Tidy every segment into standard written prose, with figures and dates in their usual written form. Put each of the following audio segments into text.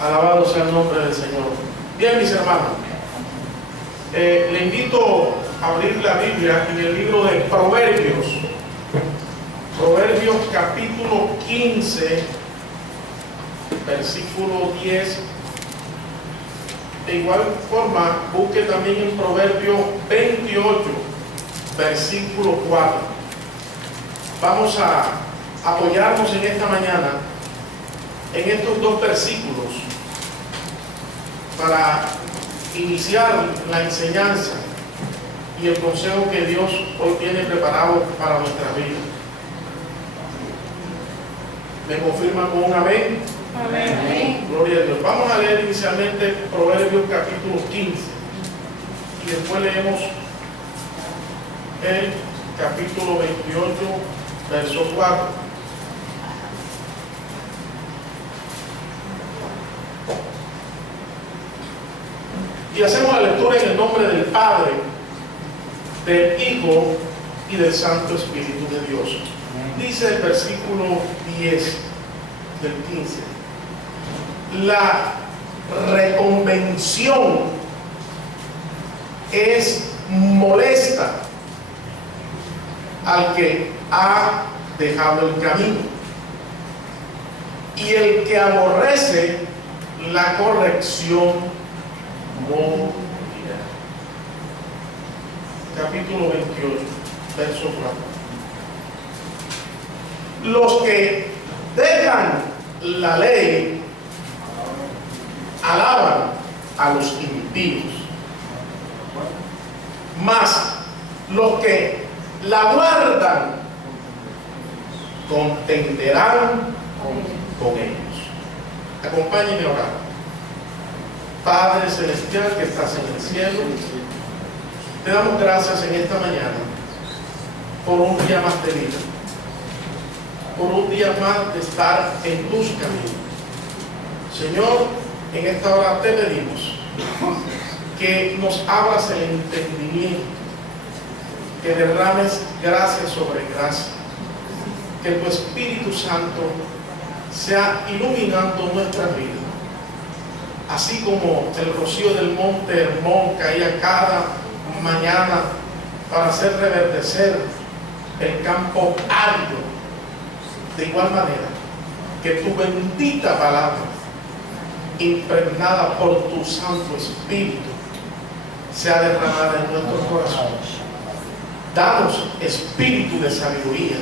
Alabado sea el nombre del Señor. Bien, mis hermanos, le invito a abrir la Biblia en el libro de Proverbios. Proverbios capítulo 15, versículo 10. De igual forma, busque también en Proverbios 28, versículo 4. Vamos a apoyarnos en esta mañana en estos dos versículos para iniciar la enseñanza y el consejo que Dios hoy tiene preparado para nuestra vida. ¿Me confirman con un amén? Amén. Gloria a Dios. Vamos a leer inicialmente Proverbios capítulo 15 y después leemos el capítulo 28, verso 4. Y hacemos la lectura en el nombre del Padre, del Hijo y del Santo Espíritu de Dios. Dice el versículo 10 del 15: la reconvención es molesta al que ha dejado el camino, y el que aborrece la corrección morirá. Capítulo 28, verso 4. Los que dejan la ley alaban a los impíos, mas los que la guardan contenderán con ellos. Acompáñenme a orar. Padre celestial que estás en el cielo, te damos gracias en esta mañana por un día más de vida, por un día más de estar en tus caminos. Señor, en esta hora te pedimos que nos abras el entendimiento, que derrames gracia sobre gracia, que tu Espíritu Santo sea iluminando nuestra vida, así como el rocío del monte Hermón caía cada mañana para hacer reverdecer el campo árido. De igual manera, que tu bendita palabra, impregnada por tu Santo Espíritu, sea derramada en nuestros corazones. Danos espíritu de sabiduría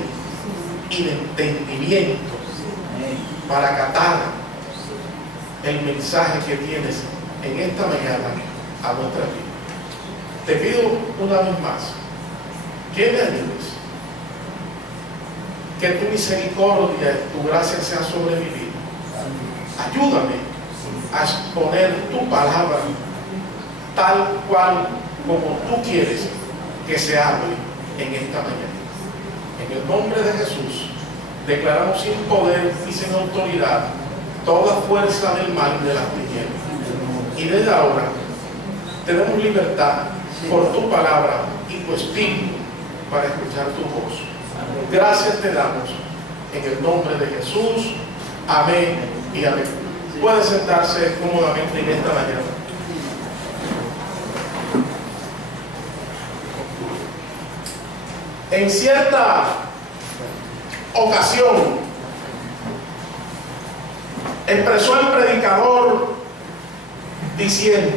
y de entendimiento para acatar el mensaje que tienes en esta mañana a nuestra vida. Te pido una vez más que me ayudes, que tu misericordia y tu gracia sea sobre mi vida. Ayúdame a exponer tu palabra tal cual como tú quieres que se hable en esta mañana. En el nombre de Jesús declaramos sin poder y sin autoridad toda fuerza del mal y de las tinieblas. Y desde ahora tenemos libertad por tu palabra y tu espíritu para escuchar tu voz. Gracias te damos en el nombre de Jesús. Amén y amén. Puede sentarse cómodamente en esta mañana. En cierta ocasión expresó el predicador diciendo: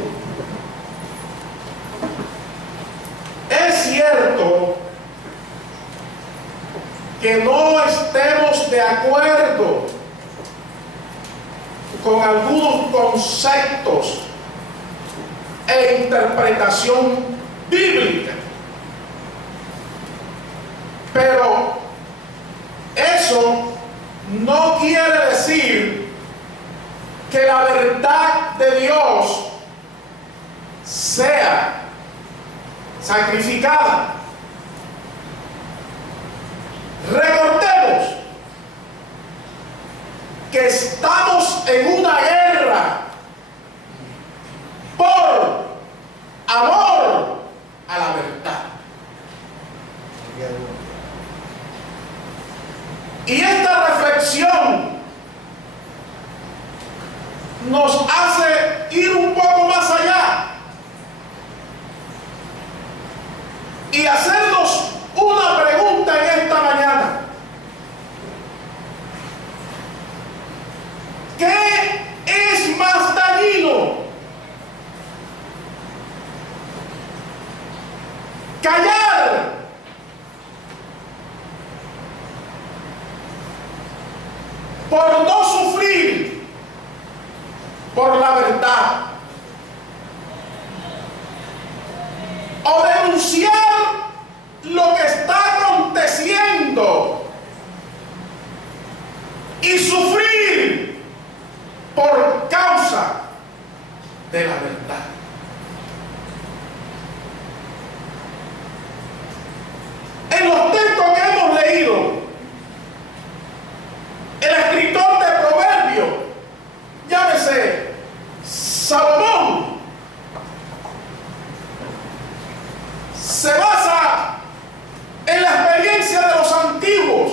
es cierto que no estemos de acuerdo con algunos conceptos e interpretación bíblica, pero eso no quiere decir que la verdad de Dios sea sacrificada. Recordemos que estamos en una guerra por amor a la verdad. Y esta reflexión nos hace ir un poco más allá y hacernos una pregunta en esta mañana. ¿Qué es más dañino? ¿Callar por no sufrir por la verdad, o denunciar lo que está aconteciendo y sufrir por causa de la verdad? En los textos que hemos leído, el escritor de Proverbios, llámese Salomón, se basa en la experiencia de los antiguos,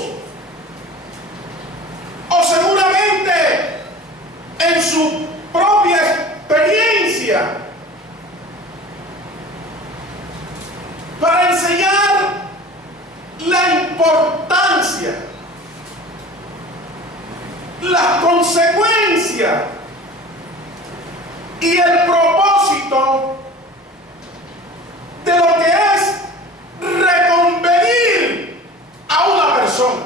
o seguramente en su propia experiencia, para enseñar la importancia, las consecuencias y el propósito de lo que es reconvenir a una persona.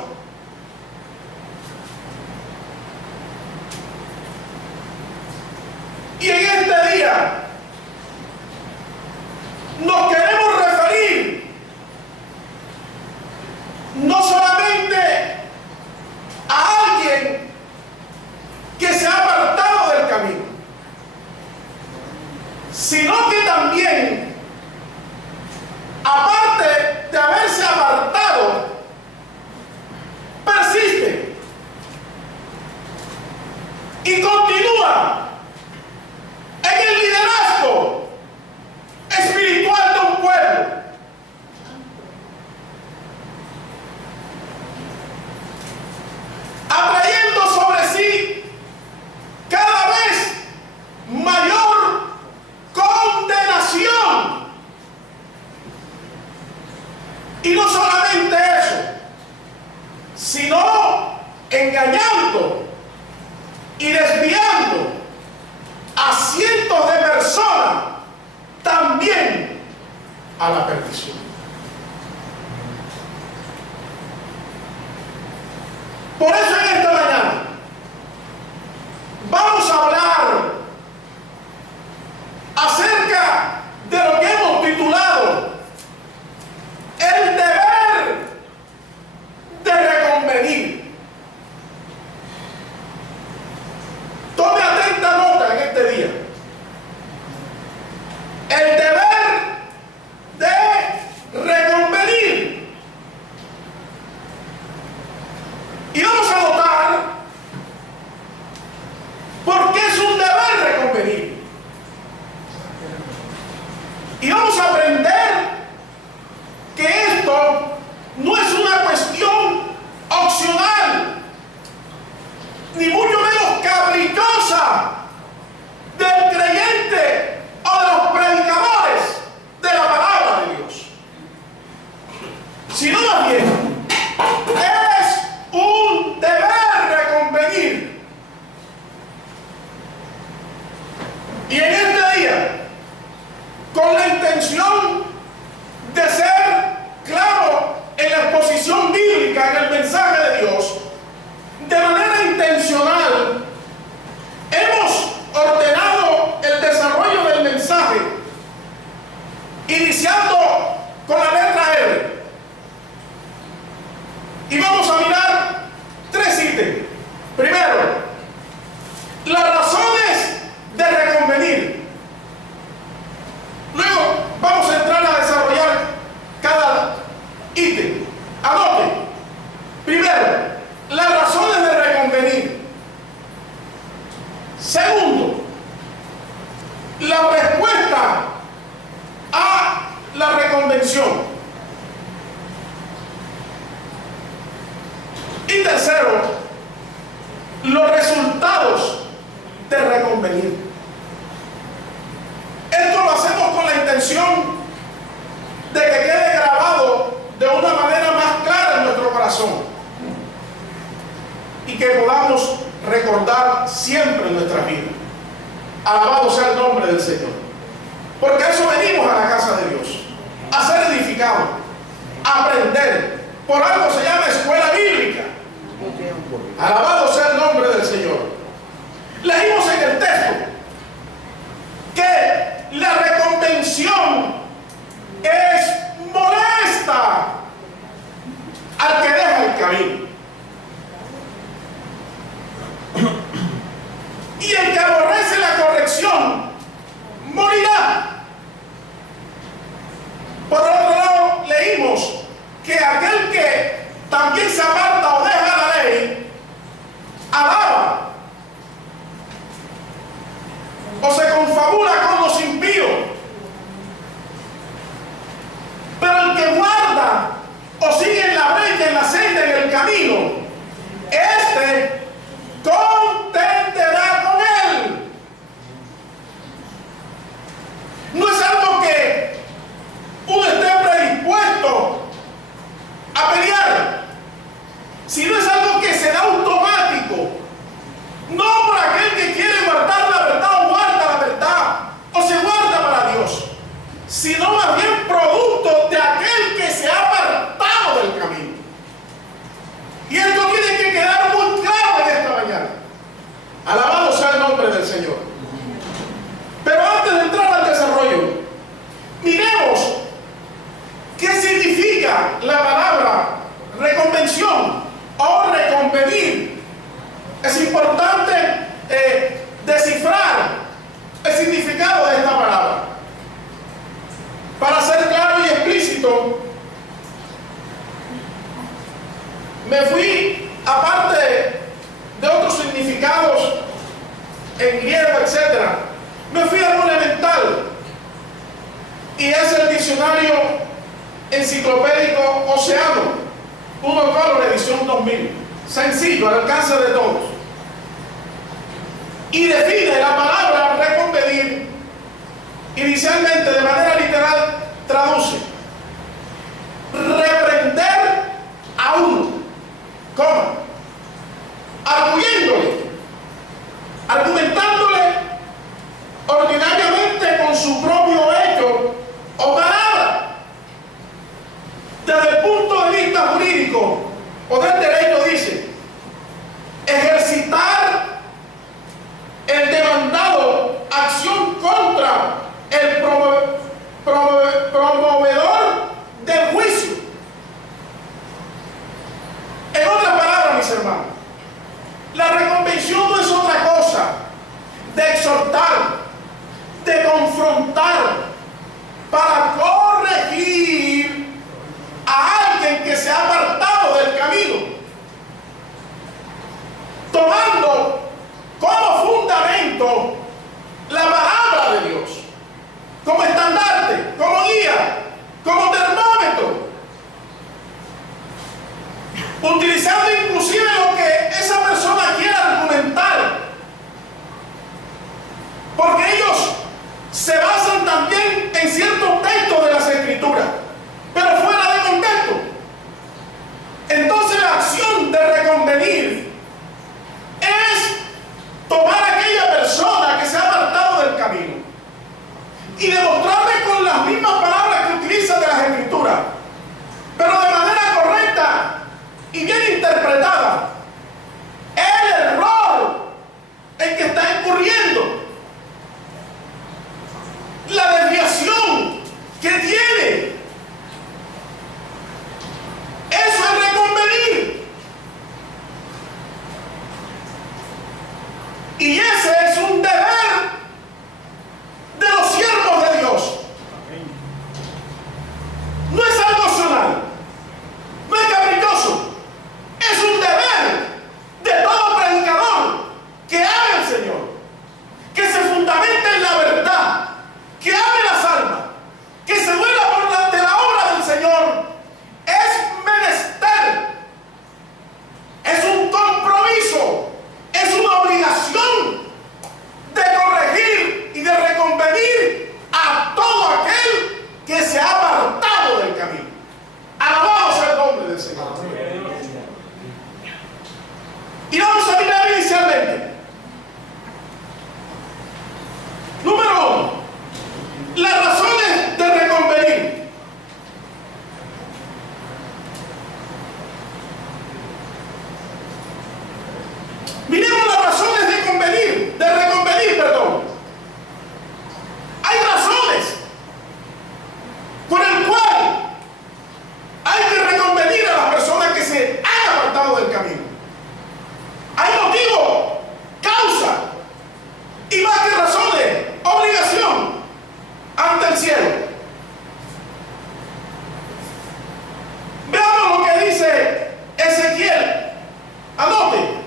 Y en este día nos queremos referir no solamente a alguien que se ha apartado del camino, sino que también, aparte de haberse apartado, persiste y continúa en el liderazgo espiritual de un pueblo. Atrayendo sobre sí cada vez mayor condenación. Y no solamente eso, sino engañando y desviando a cientos de personas también a la perdición. Por eso en esta mañana vamos a hablar acerca de lo que hemos titulado el deber de reconvenir. Tome atenta nota en este día. El deber de reconvenir. Y vamos a notar por qué es un deber reconvenir. Y vamos a aprender que esto no es una cuestión opcional, ni mucho menos caprichosa del creyente o de los predicadores de la palabra de Dios, sino más bien es un deber reconvenir. Y en este día, con la intención de ser claro en la exposición bíblica, en el mensaje de Dios, de manera intencional, hemos ordenado el desarrollo del mensaje, iniciando con la letra R. Y vamos a mirar tres ítems. Primero, las razones de reconvenir. Luego vamos a entrar a desarrollar cada ítem. Anoten. Primero, las razones de reconvenir. Segundo, la respuesta a la reconvención. Y tercero, los resultados de reconvenir. venir. Esto lo hacemos con la intención de que quede grabado de una manera más clara en nuestro corazón y que podamos recordar siempre en nuestra vida. Alabado sea el nombre del Señor. Porque a eso venimos a la casa de Dios, a ser edificados, a aprender. Por algo se llama escuela bíblica. Alabado sea el nombre del Señor. Leímos en el texto que la reconvención es molesta al que deja el camino. Y el que aborrece la corrección morirá. Por otro lado, leímos que aquel que también se aparta o deja la ley, alaba o se confabula con los impíos. Pero el que guarda o sigue en la brecha, en la senda, en el camino, este contenderá con él. No es algo que uno esté predispuesto a pelear, sino es algo que se da automático. No por aquel que quiere guardar la verdad o guarda la verdad o se guarda para Dios, sino más bien producto de aquel que se ha apartado del camino. Y esto tiene que quedar muy claro en esta mañana. Alabado sea el nombre del Señor. Pero antes de entrar al desarrollo, miremos qué significa la palabra reconvención o reconvenir. Es importante descifrar el significado de esta palabra. Para ser claro y explícito, me fui, aparte de otros significados en griego, etc., me fui a lo elemental, y es el diccionario enciclopédico Océano, uno Color, edición 2000, sencillo, al alcance de todos, y define la palabra reconvenir. Inicialmente, de manera literal, traduce reprender a uno, argumentándole ordinariamente con su propio hecho o palabra. Desde el punto de vista jurídico o del derecho, dice ejercitar el demandado acción contra el promovedor del juicio. En otras palabras, cielo. Veamos lo que dice Ezequiel. Anote.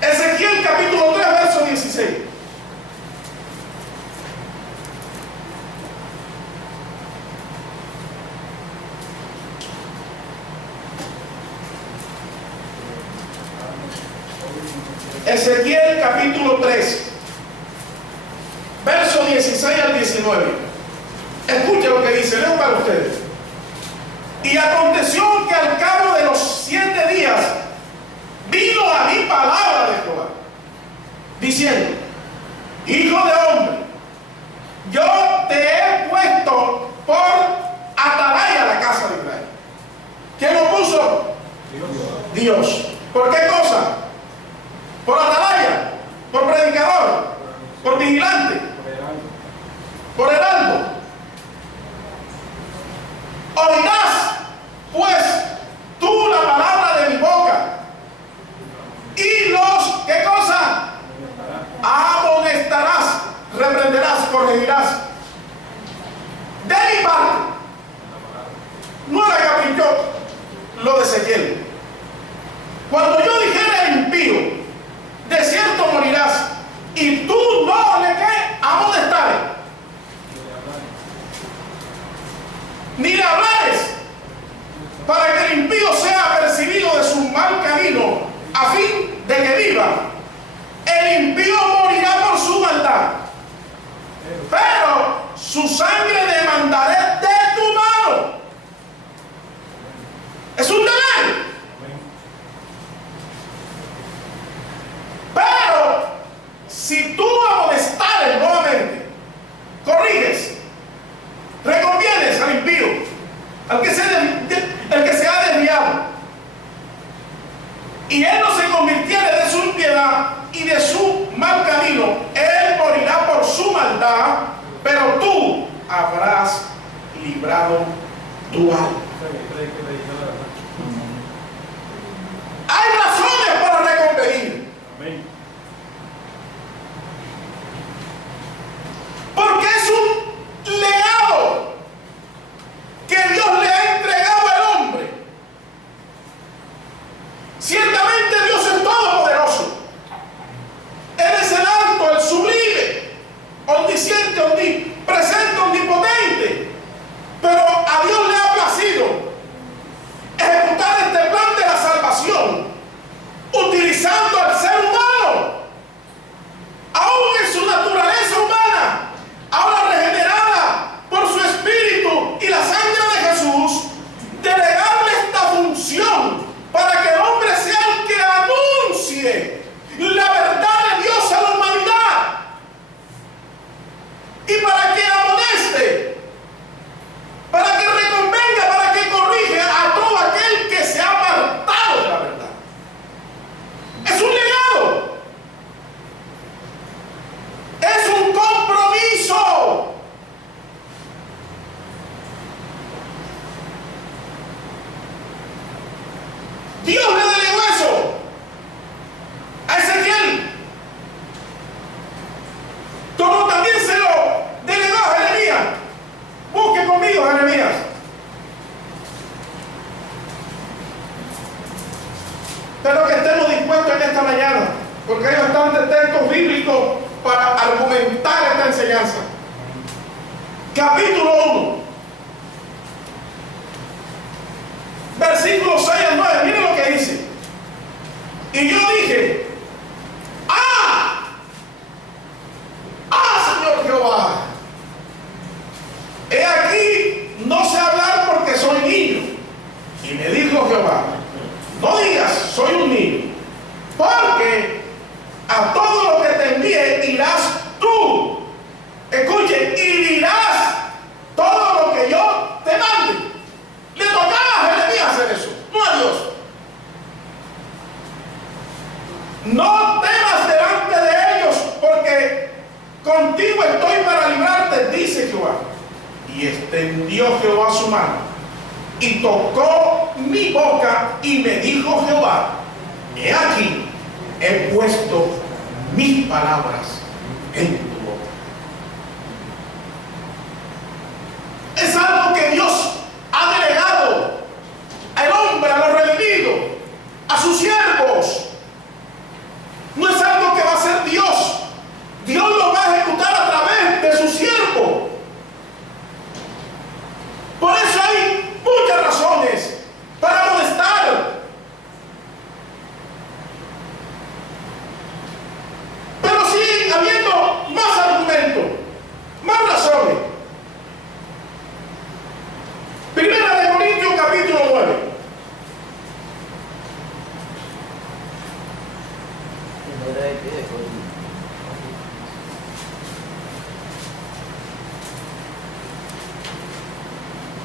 Ezequiel capítulo 3, verso 16. Ezequiel capítulo 3, verso 16 al 19. Escuche lo que dice, leo para ustedes. Y aconteció que al cabo de los 7 días vino a mí palabra de Jehová, diciendo: Hijo de hombre, yo te he puesto por atalaya a la casa de Israel. ¿Quién lo puso? Dios. ¿Por qué cosa? Por atalaya, por predicador, por vigilante, por heraldo. Oirás pues tú la palabra de mi boca, y los, ¿qué cosa? Amonestarás, reprenderás, corregirás. De mi parte, no era capricho lo de Ezequiel. Cuando yo dijera al impío, de cierto morirás, y tú no le amonestares, ni le hablares, para que el impío sea apercibido de su mal camino, a fin de que viva, el impío morirá por su maldad, pero su sangre demandaré de tu mano. Es un deber. Pero si tú amonestares nuevamente, corriges, reconvienes al impío, al que se ha desviado, y él no se convirtiere de su impiedad y de su mal camino, él morirá por su maldad, pero tú habrás librado tu alma. Hay razones para reconvenir. Porque es un legado que Dios le ha entregado al hombre. Ciertamente Dios es todopoderoso. Él es el alto, el sublime, omnisciente, omnipresente, omnipotente. Pero a Dios le ha placido ejecutar este plan de la salvación utilizando al ser humano, aún en su naturaleza humana, ahora regenerada por su espíritu y la sangre de Jesús, delegarle esta función para que el hombre sea el que anuncie la verdad de Dios a la humanidad, y para que amoneste, para que reconvenga, para que corrija a todo aquel que se ha apartado de la verdad. Es un legado, es un compromiso. Dios le delegó eso a Ezequiel, como también se lo delegó a Jeremías. Busque conmigo Jeremías. Espero que estemos dispuestos en esta mañana, porque hay bastantes textos bíblicos para argumentar esta enseñanza. Capítulo 1, versículos 6 al 9. Miren lo que dice. Y yo dije: Señor Jehová, he aquí, no sé hablar porque soy niño. Y me dijo Jehová: no digas soy un niño, porque a todo lo que te envíe irás tú. Escuche, y dirás todo lo que yo te mande. Le tocaba a Jeremías hacer eso, no a Dios. No temas delante de ellos, porque contigo estoy para librarte, dice Jehová. Y extendió Jehová su mano y tocó mi boca, y me dijo Jehová: he aquí, he puesto mis palabras en tu boca.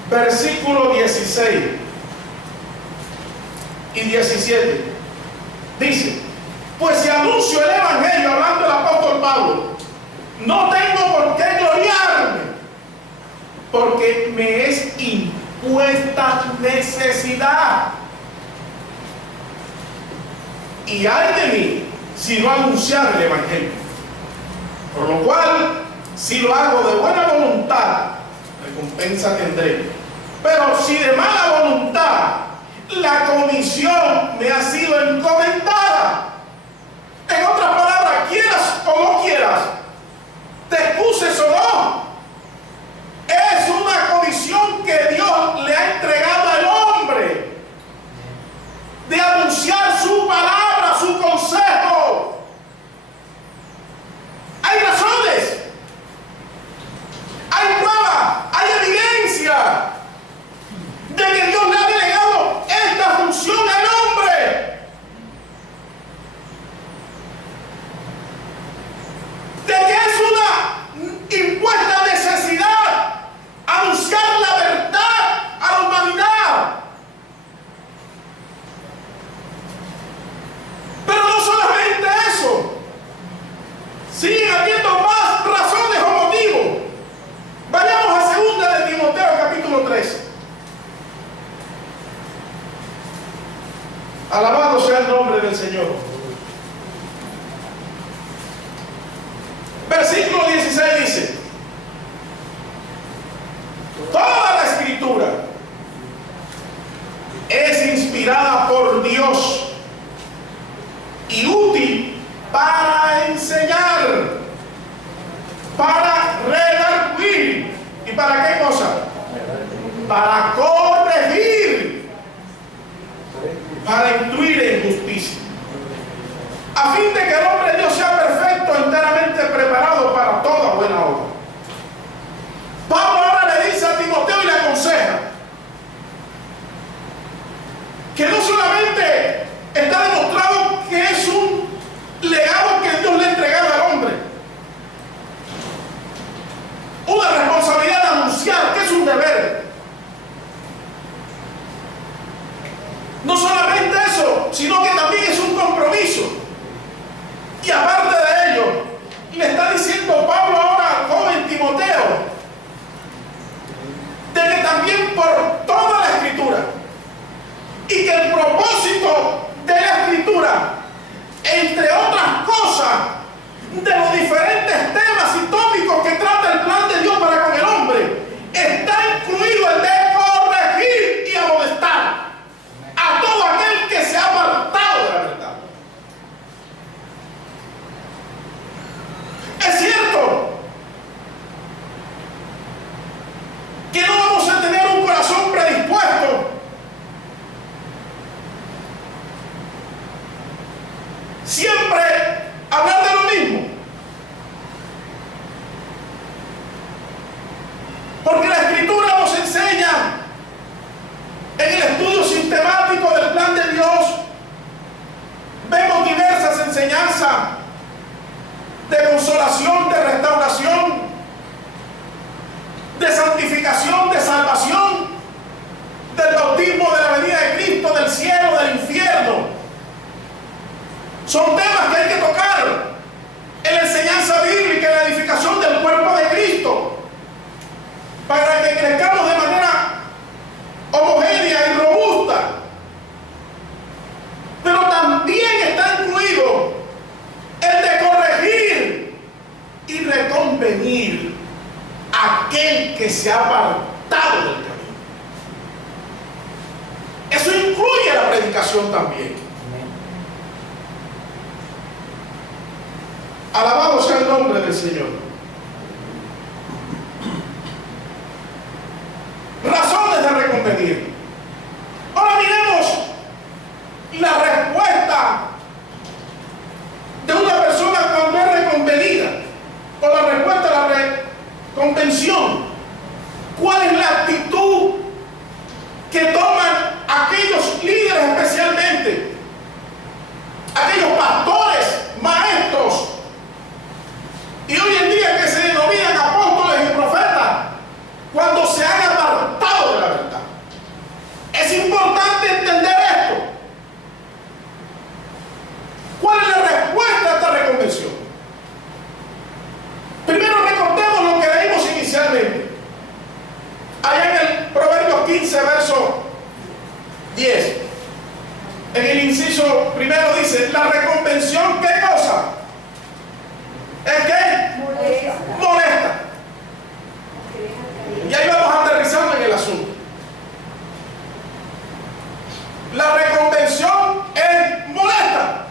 versículos 16 y 17. Dice: pues si anuncio el evangelio, hablando el apóstol Pablo, no tengo por qué gloriarme, porque me es impuesta necesidad. Y ay de mí si no anunciar el evangelio. Por lo cual, si lo hago de buena voluntad, recompensa tendré. Pero si de mala voluntad, la comisión me ha sido encomendada. En otras palabras, quieras o no quieras, te excuses o no, es una comisión que Dios le ha entregado al hombre, de anunciar su palabra, su consejo. Hay razones, hay pruebas, hay evidencia de que Dios le ha delegado esta función al hombre, de que es una impuesta necesidad anunciar la verdad a la humanidad. Pero no solamente eso, siguen habiendo más razones o motivos. Vayamos a 2 de Timoteo capítulo 3. Alabado sea el nombre del Señor. Versículo 16 dice: toda la escritura es inspirada por Dios y útil para enseñar, para redarguir. ¿Y para qué cosa? Para corregir, para instruir en justicia, a fin de que el hombre de Dios sea perfecto, enteramente preparado para toda buena obra. Pablo ahora le dice a Timoteo y le aconseja que no solamente está demostrado que es un legado que Dios le ha entregado al hombre, una responsabilidad de anunciar, que es un deber. No solamente eso, sino que también es un compromiso. Y aparte de ello, le está diciendo Pablo ahora al joven Timoteo, de que también por toda la escritura, y que el propósito de la escritura, entre otras cosas, de los diferentes temas y tópicos que trata el plan de Dios para con el hombre, está incluido el de corregir y amonestar a todo aquel que se ha apartado de la verdad. Es cierto que no vamos a tener un corazón predispuesto siempre a hablar de lo mismo, porque la escritura nos enseña en el estudio sistemático del plan de Dios, vemos diversas enseñanzas de consolación, de restauración, de santificación, de salvación, del bautismo, de la venida de Cristo, del cielo, del infierno. Son temas que hay que tocar en la enseñanza bíblica, en la edificación del cuerpo de Cristo, para que crezcamos de manera homogénea y robusta. Pero también está incluido el de corregir y reconvenir a aquel que se ha apartado del camino. Eso incluye la predicación también. Alabado sea el nombre del Señor. Razones de reconvenir. Ahora miremos la respuesta de una persona cuando es reconvenida, o la respuesta a la reconvención. ¿Cuál es la actitud que toman aquellos líderes, especialmente aquellos pastores, maestros, y hoy en día que se denominan apóstoles y profetas, cuando se han apartado de la dice, la reconvención, ¿qué cosa? Es que molesta. Y ahí vamos aterrizando en el asunto. La reconvención es molesta.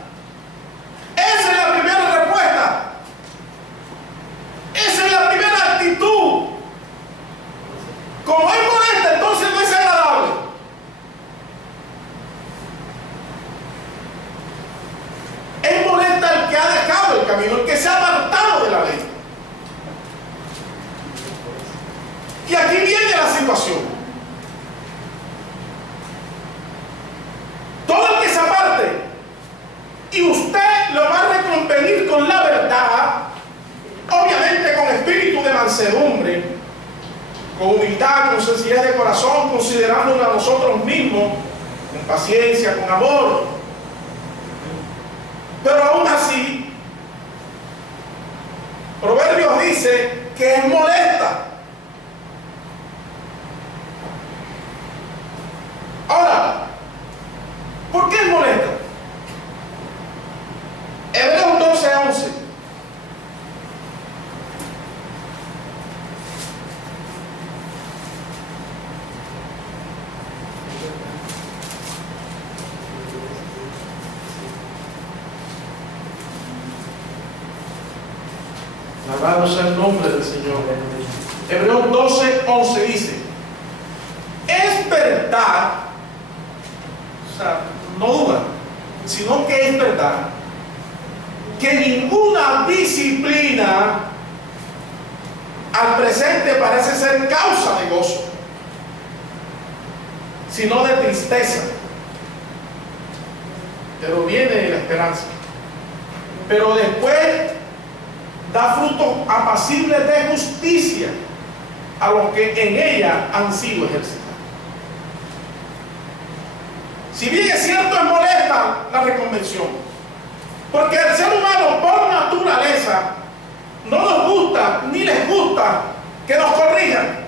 Esa es la primera respuesta. Esa es la primera actitud. Como es molesta, entonces no es agradable. Es molesta el que ha dejado el camino, el que se ha apartado de la ley. Y aquí viene la situación. Todo el que se aparte y usted lo va a reconvenir con la verdad, obviamente con espíritu de mansedumbre, con humildad, con sencillez de corazón, considerándonos a nosotros mismos, con paciencia, con amor. Pero aún así, Proverbios dice que es molesta. Ahora, ¿por qué es molesta? Hebreos 12:11. Alabado sea el nombre del Señor. Hebreos 12:11 dice: es verdad, o sea, no duda, sino que es verdad que ninguna disciplina al presente parece ser causa de gozo, sino de tristeza. Pero viene la esperanza. Pero después da frutos apacibles de justicia a los que en ella han sido ejercitados. Si bien es cierto, es molesta la reconvención, porque el ser humano por naturaleza no nos gusta ni les gusta que nos corrijan,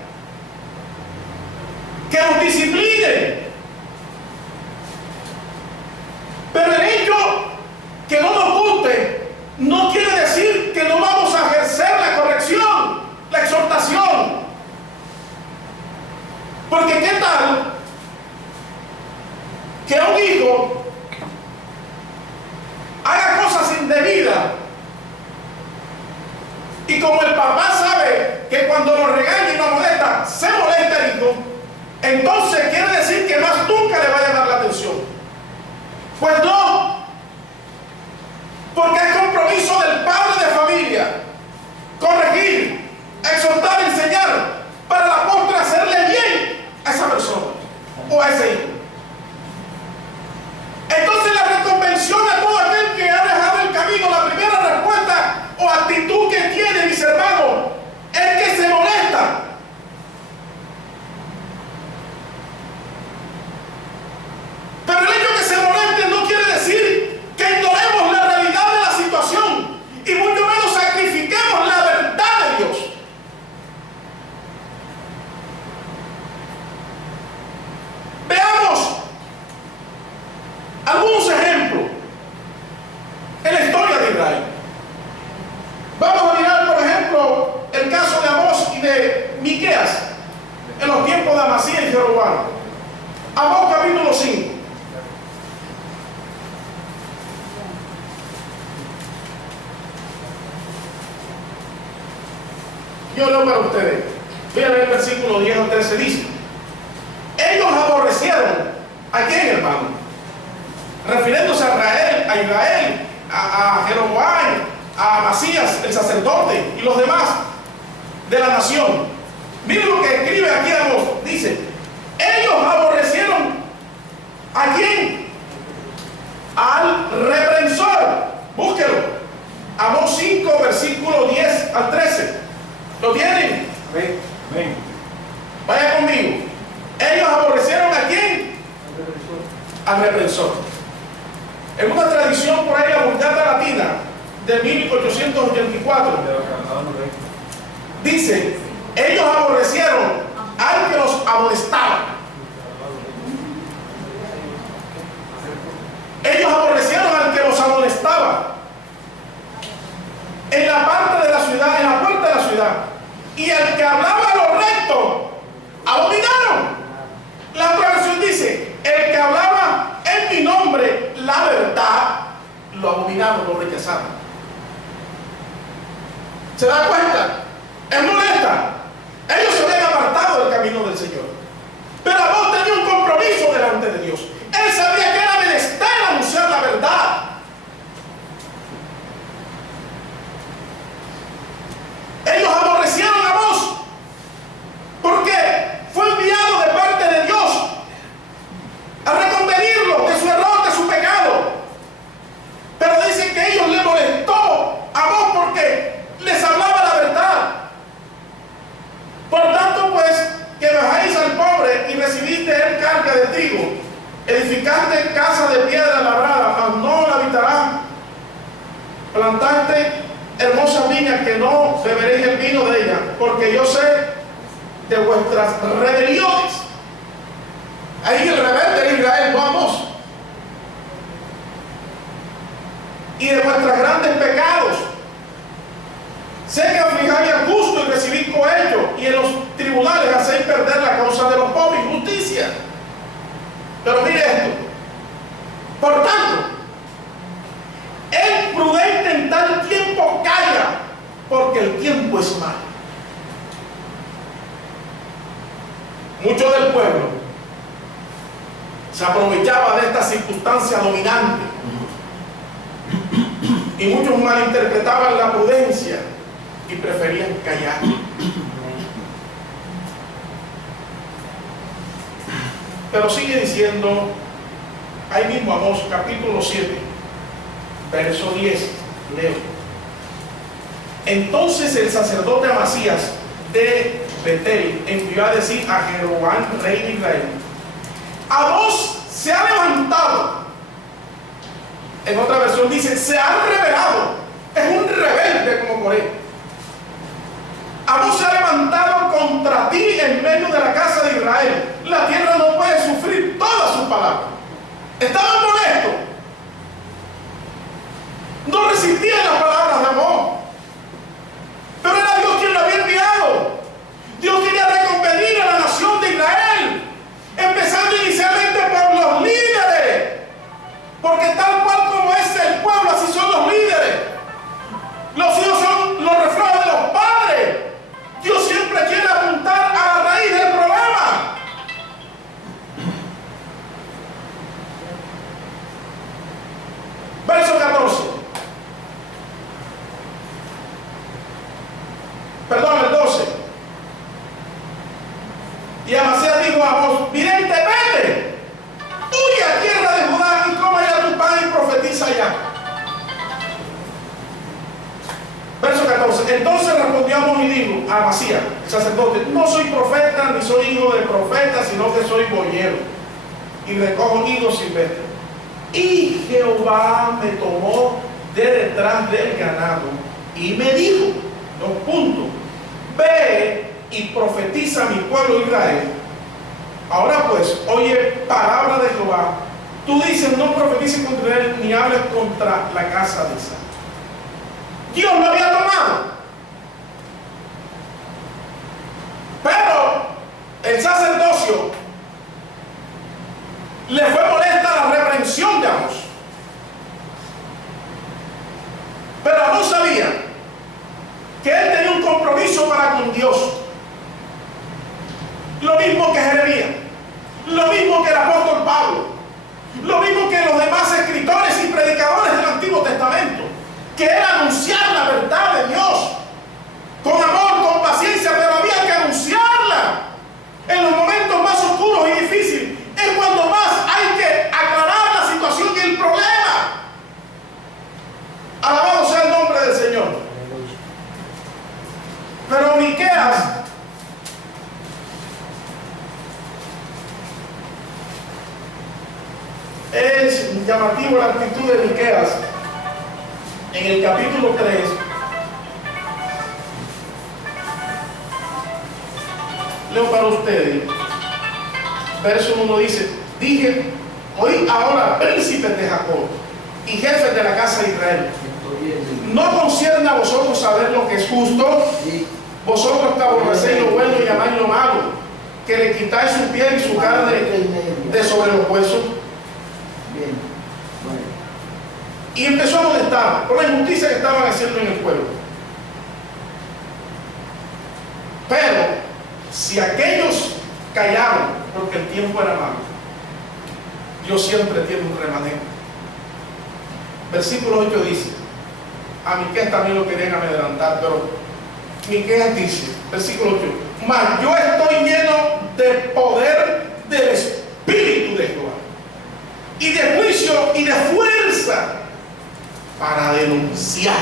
que nos disciplinen. Pero el hecho que no nos guste no quiere decir que no vamos a ejercer la corrección, la exhortación. Porque ¿qué tal que un hijo haga cosas indebidas y como el papá sabe que cuando lo regaña y lo molesta, se molesta el hijo, entonces quiere decir que más nunca le vaya a dar la atención? Pues no, porque es compromiso del padre de familia corregir, exhortar, enseñar, para la postre hacerle bien a esa persona o a ese hijo. Entonces la reconvención a todo aquel que ha dejado el camino, la primera respuesta o actitud que tiene, mis hermanos, es que se molesta. Pero el hecho de que se moleste no quiere decir que ignoremos la realidad de la situación y mucho menos sacrifiquemos la verdad de Dios. Veamos algunos ejemplos en la historia de Israel. Vamos a mirar, por ejemplo, el caso de Amós y de Miqueas en los tiempos de Amasías y Jeroboam. Amós capítulo 5. Yo leo para ustedes. Voy a leer el versículo 10 al 13. Dice: ellos aborrecieron, ¿a quién, hermano? Refiriéndose a Israel, a Jeroboam, a Amasías, el sacerdote, y los demás de la nación. Miren lo que escribe aquí Amós. Dice: ellos aborrecieron, ¿a quién? Al reprensor. Búsquelo. Amós 5, versículo 10 al 13. ¿Lo tienen? Amén. Vaya conmigo. Ellos aborrecieron, ¿a quién? Al reprensor. En una tradición por ahí, la Vulgata Latina de 1884, dice: ellos aborrecieron al que los amonestaba. Ellos aborrecieron al que en la parte de la ciudad, en la puerta de la ciudad, y al que hablaba lo recto, abominaron. La otra versión dice, el que hablaba en mi nombre la verdad, lo abominaron, lo rechazaron. ¿Se da cuenta? Es molesta. Ellos se habían apartado del camino del Señor. Pero Amós tenía un compromiso delante de Dios. Él sabía que era menester anunciar la verdad. Ellos aborrecieron a Amós porque fue enviado de parte de Dios a reconvenirlo de su error, de su pecado. Pero dicen que a ellos les molestó a Amós porque les hablaba la verdad. Por tanto, pues, que bajáis al pobre y recibiste él carga de trigo, edificaste casa de piedra labrada, mas no la habitará. Plantaste hermosas viñas que no beberéis el vino de ellas, porque yo sé de vuestras rebeliones. Ahí el rebelde de Israel, no Amós. Y de vuestros grandes pecados. Sé que aflijáis al justo y recibís cohecho, y en los tribunales hacéis perder la causa de los pobres, injusticia. Pero mire esto. Por tanto, el prudente en tal tiempo calla, porque el tiempo es malo. Mucho del pueblo se aprovechaba de esta circunstancia dominante, y muchos malinterpretaban la prudencia y preferían callar. Pero sigue diciendo, ahí mismo Amós capítulo 7, verso 10, leo. Entonces el sacerdote Amasías de Betel envió a decir a Jeroboam, rey de Israel: Amós se ha levantado. En otra versión dice, se ha rebelado. Es un rebelde como Coré. Amós se ha levantado contra ti en medio de la casa de Israel. La tierra no puede sufrir todas sus palabras. Estaban molestos. No resistían las palabras de Amós. Pero era Dios quien lo había enviado. Dios quería reconvenir a la nación de Israel, empezando inicialmente por los líderes. Porque tal cual como es el pueblo, así son los líderes. Los hijos son los reflejos de los padres. Dios siempre quiere apuntar a la raíz del problema. Verso 14. Perdón, el 12. Y Amasías dijo a Amós: vidente, vete, huye a tierra de Judá y coma ya tu pan y profetiza allá. Verso 14. Entonces respondió Amós y dijo a Amasías, el sacerdote: no soy profeta ni soy hijo de profeta, sino que soy boyero y recojo higos silvestres. Y Jehová me tomó de detrás del ganado y me dijo, ve y profetiza a mi pueblo Israel. Ahora pues, oye palabra de Jehová. Tú dices, no profetices contra él ni hables contra la casa de Israel. Dios lo había tomado. Pero el sacerdocio le fue molesta la reprensión de Amós. Pero Amós sabía que él tenía un compromiso para con Dios. Lo mismo que Jeremías, lo mismo que el apóstol Pablo, lo mismo que los demás escritores y predicadores del Antiguo Testamento, que era anunciar la verdad de Dios con amor, con paciencia, pero había que anunciarla en los momentos más oscuros y difíciles. Es cuando más hay que aclarar la situación y el problema. Alabado sea el nombre del Señor. Pero Miqueas es llamativo la actitud de Miqueas. En el capítulo 3, leo para ustedes. Verso 1 dice: dije, oí ahora, príncipes de Jacob y jefes de la casa de Israel, ¿No concierne a vosotros saber lo que es justo? Sí. Vosotros que aborrecéis lo bueno y amáis lo malo, que le quitáis su piel y su carne de sobre los huesos. Bien. Bueno. Y empezó a molestar por la injusticia que estaban haciendo en el pueblo. Pero si aquellos callaron porque el tiempo era malo, Dios siempre tiene un remanente. Versículo 8 dice, a Miqueas también lo querían amedrentar, pero Miqueas dice, versículo 8, mas yo estoy lleno de poder del Espíritu de Jehová, y de juicio y de fuerza, para denunciar,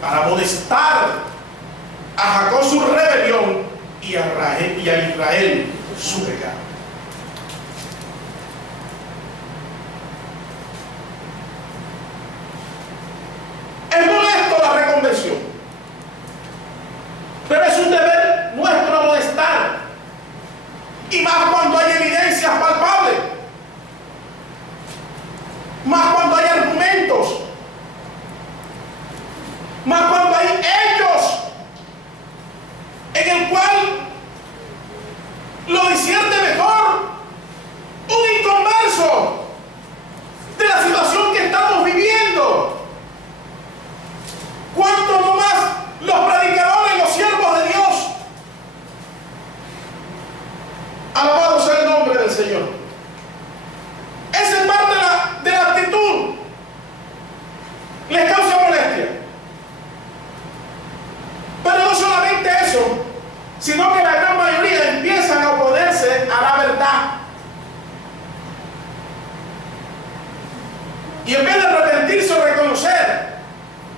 para molestar a Jacob su rebelión y a Israel su pecado. Es molesto la reconversión, pero es un deber nuestro molestar, y más cuando hay evidencias palpables, más cuando hay argumentos, más cuando hay hechos en el cual lo discierne mejor un inconverso de la situación que estamos viviendo. ¿Cuánto no más los predicadores, los siervos de Dios? Alabado sea el nombre del Señor. Esa es parte de la actitud. Les causa molestia. Pero no solamente eso, sino que la gran mayoría empiezan a oponerse a la verdad. Y en vez de arrepentirse o reconocer,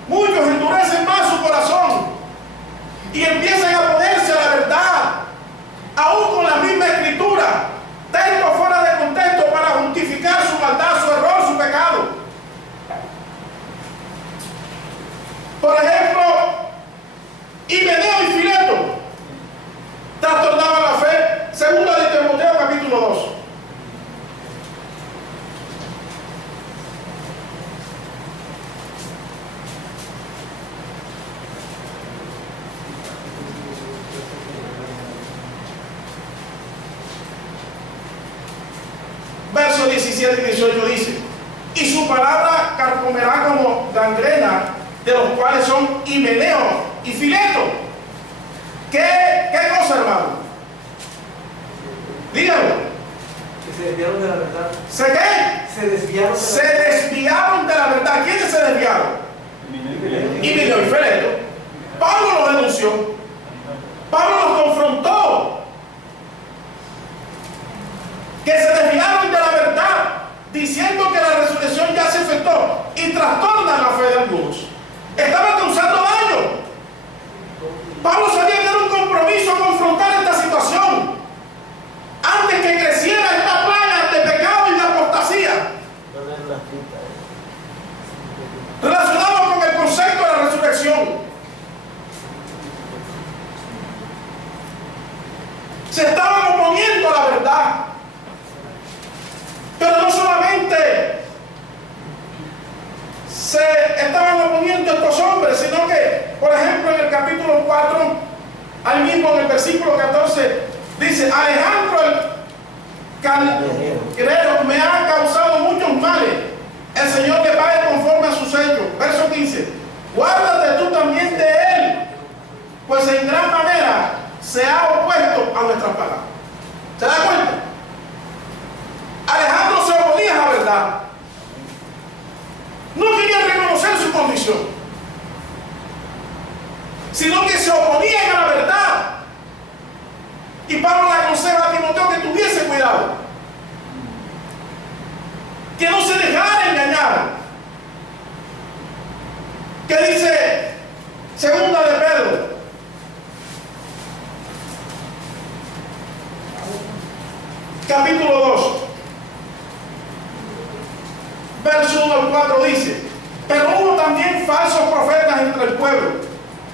muchos endurecen más su corazón y empiezan a oponerse a la verdad, aún con la misma escritura, texto fuera de contexto para justificar su maldad, su error, su pecado. Por ejemplo, Himeneo y Fileto trastornaban la fe. Segunda de Timoteo capítulo 2. Versos 17 y 18 dice, y su palabra carcomerá como gangrena, de los cuales son Himeneo y Fileto. ¿Qué cosa, hermano? Dígalo. Que se desviaron de la verdad. ¿Se qué? Se desviaron de la verdad. Se desviaron de la verdad. ¿Quiénes se desviaron? Himeneo y Fileto. Pablo los denunció. Pablo los confrontó. Que se desviaron de la verdad, diciendo que la resurrección ya se efectuó, y trastornan la fe de algunos. Estaban causando daño. Pablo sabía que era un compromiso confrontar esta situación antes que creciera esta plaga de pecado y de apostasía, relacionado con el concepto de la resurrección. Se estaban oponiendo a la verdad. Pero no solamente se estaban oponiendo a estos hombres, sino que, por ejemplo, en el capítulo 4, ahí mismo en el versículo 14, dice, Alejandro el calderero me ha causado muchos males, el Señor le pague conforme a sus hechos. Verso 15, guárdate tú también de él, pues en gran manera se ha opuesto a nuestras palabras. ¿Se da cuenta? Alejandro se oponía a la verdad. No quería reconocer su condición, sino que se oponían a la verdad. Y Pablo le aconseja a Timoteo que tuviese cuidado, que no se dejara engañar. Que dice segunda de Pedro capítulo 2 verso 1 al 4 dice, pero hubo también falsos profetas entre el pueblo,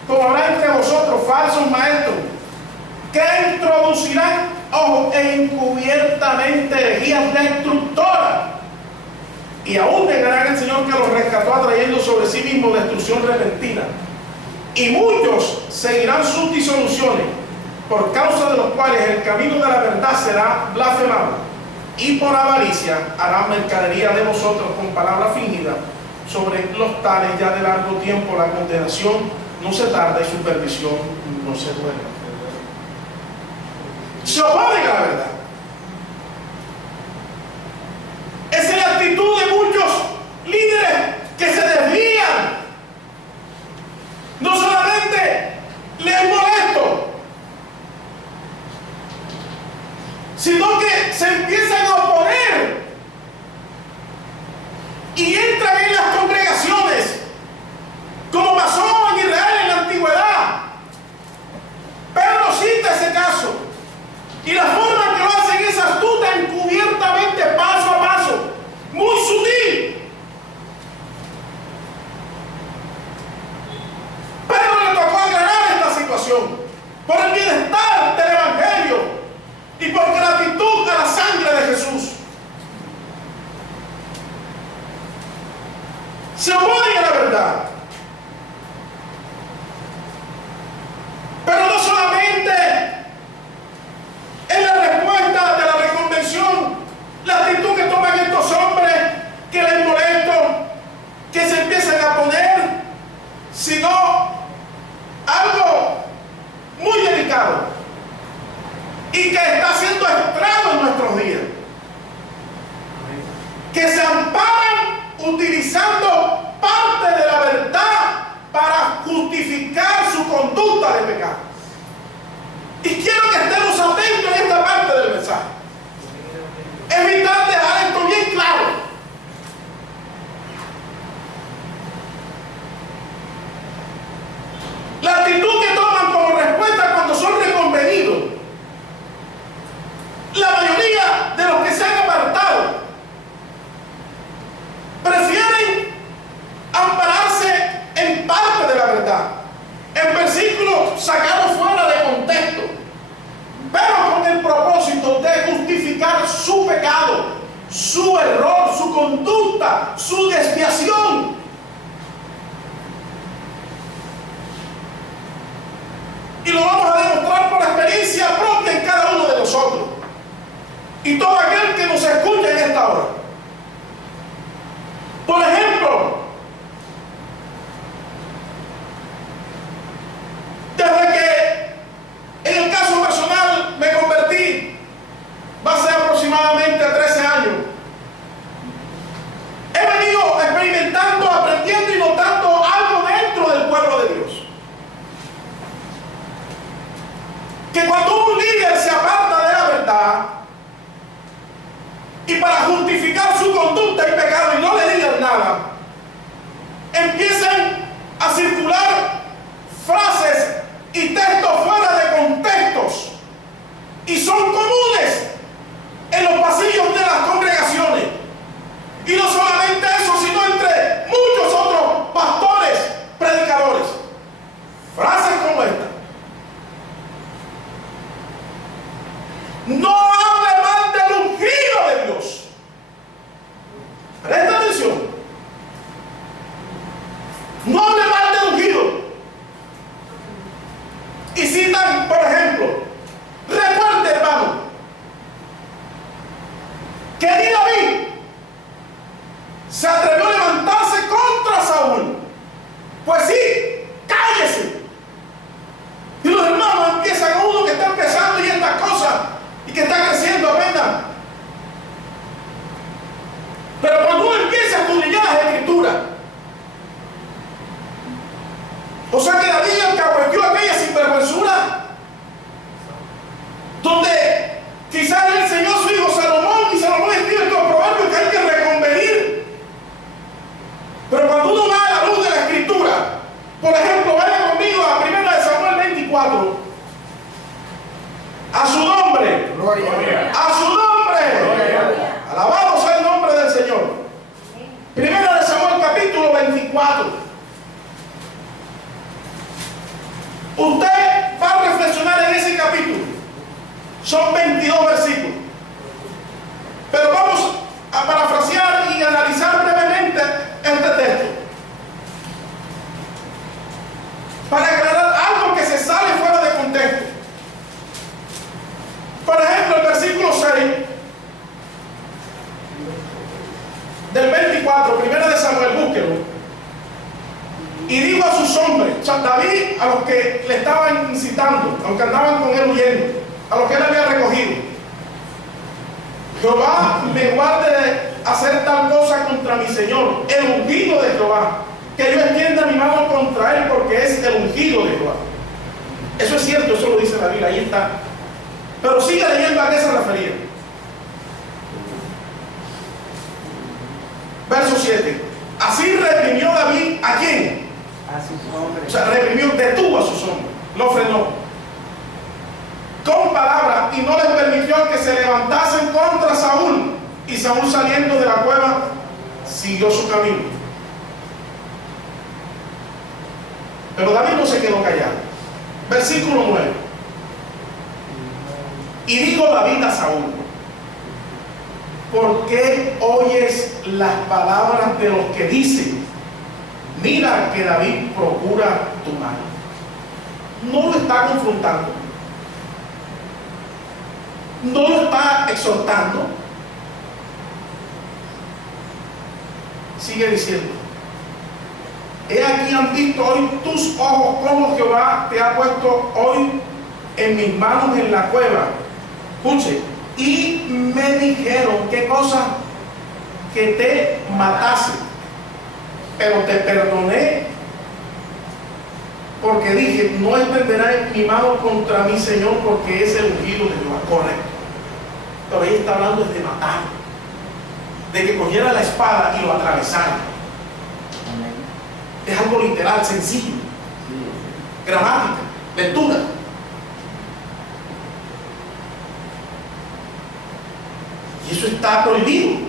como habrá entre vosotros falsos maestros, que introducirán encubiertamente herejías destructoras, Y aún negarán al Señor que los rescató, atrayendo sobre sí mismo destrucción repentina. Y muchos seguirán sus disoluciones, por causa de los cuales el camino de la verdad será blasfemado. Y por avaricia harán mercadería de vosotros con palabras fingidas. Sobre los tales ya de largo tiempo la condenación no se tarda y su perdición no se duerme. Se oponen a la verdad. Esa es la actitud de muchos líderes que se desvían. No solamente les molesto, sino que se empiezan a oponer y entran en las congregaciones, como pasó en Israel en la antigüedad. Pedro cita ese caso, y la forma que lo hacen es astuta, encubiertamente, paso a paso, muy sutil. Pedro le tocó aclarar esta situación por el bienestar del Evangelio y por gratitud a la sangre de Jesús. Se oponen a la verdad. Pero no solamente en la respuesta de la reconvención, la actitud que toman estos hombres que les molesto, que se empiezan a poner, sino algo muy delicado y que está siendo estrado en nuestros días, que se amparan utilizando parte de la verdad para justificar su conducta de pecado. Y quiero que estemos atentos en esta parte del mensaje. Es vital dejar esto bien claro. La actitud que toman como respuesta cuando son reconvenidos, la mayoría de los que se han apartado prefieren ampararse en parte de la verdad, en versículos sacados fuera de contexto, pero con el propósito de justificar su pecado, su error, su conducta, su desviación. Y lo vamos a demostrar por experiencia propia en cada uno de nosotros y todo aquel que nos escuche en esta hora. Por ejemplo, desde que en el caso personal me convertí, va a ser aproximadamente 13 años, he venido experimentando, aprendiendo y notando algo dentro del pueblo de Dios. Que cuando un líder se aparta de la verdad y para justificar su conducta y pecado y no le digan nada, empiezan a circular frases y textos fuera de contextos y son comunes en los pasillos de las congregaciones. Y no solamente eso, sino entre muchos otros pastores, predicadores. Frases como esta: no hable mal del ungido de Dios. Presta atención. No hable mal del ungido. Y citan, por ejemplo, recuerde, hermano, que ni David se atrevió a levantarse contra Saúl. Pues sí, cállese. Y los hermanos empiezan a uno que está empezando y estas cosas y que está creciendo apenas. Pero cuando uno empieza a escudriñar las escrituras, o sea que David alcahueteó aquella sinvergüenzura, donde quizás él enseñó a su hijo Salomón, y Salomón escribe estos proverbios que hay que reconvenir. Pero cuando uno va a la luz de la escritura, por ejemplo, vaya conmigo a 1 Samuel 24. A su nombre. Gloria. A su nombre. Gloria. Alabado sea el nombre del Señor. 1 Samuel capítulo 24. Usted va a reflexionar en ese capítulo. Son 22 versículos. Pero vamos a parafrasear y analizar a los que le estaban incitando, a los que andaban con él huyendo, a los que él había recogido: Jehová me guarde de hacer tal cosa contra mi Señor, el ungido de Jehová, que yo extienda mi mano contra él, porque es el ungido de Jehová. Eso es cierto, eso lo dice la Biblia, ahí está. Pero sigue leyendo a qué se refería. Verso 7. Así reprimió David ¿a quién? A sus hombres. O sea, reprimió, detuvo a sus hombres, lo frenó con palabras y no les permitió que se levantasen contra Saúl. Y Saúl, saliendo de la cueva, siguió su camino. Pero David no se quedó callado. Versículo 9. Y dijo David a Saúl: ¿por qué oyes las palabras de los que dicen, mira que David procura tu mal? No lo está confrontando, no lo está exhortando. Sigue diciendo: he aquí han visto hoy tus ojos como Jehová te ha puesto hoy en mis manos en la cueva. Escuche, y me dijeron, ¿qué cosa? Que te matase, pero te perdoné, porque dije, no extenderé mi mano contra mi Señor, porque es el ungido de Jehová. Correcto. Pero ahí está hablando de matar, de que cogiera la espada y lo atravesara. Es algo literal, sencillo. Gramática, lectura. Y eso está prohibido.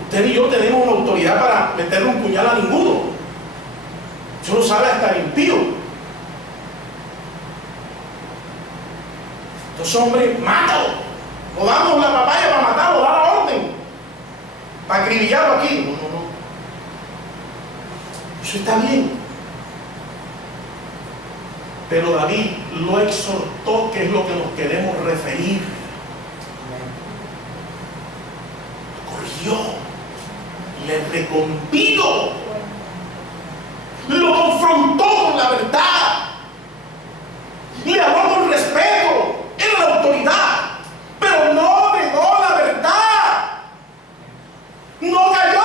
Usted y yo tenemos una autoridad para meterle un puñal a ninguno. Eso lo sabe hasta el impío. Estos hombres, mátalo. O damos la papaya para matarlo, da la orden para acribillarlo aquí. No, no, no. Eso está bien. Pero David lo exhortó, que es lo que nos queremos referir. Lo corrigió, le reconvino, lo confrontó con la verdad, le habló con respeto, era la autoridad, pero no negó la verdad, no cayó.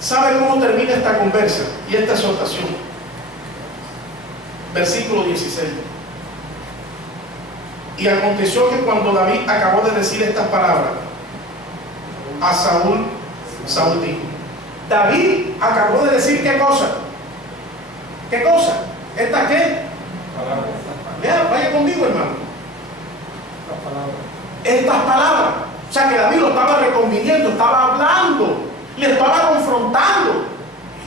¿Sabe cómo termina esta conversa y esta exhortación? Versículo 16. Y aconteció que cuando David acabó de decir estas palabras a Saúl, Saúl dijo: David acabó de decir ¿qué cosa? ¿Qué cosa? ¿Esta qué? Vea, vaya conmigo, hermano. Estas palabras. O sea, que David lo estaba reconviniendo, estaba hablando, le estaba confrontando.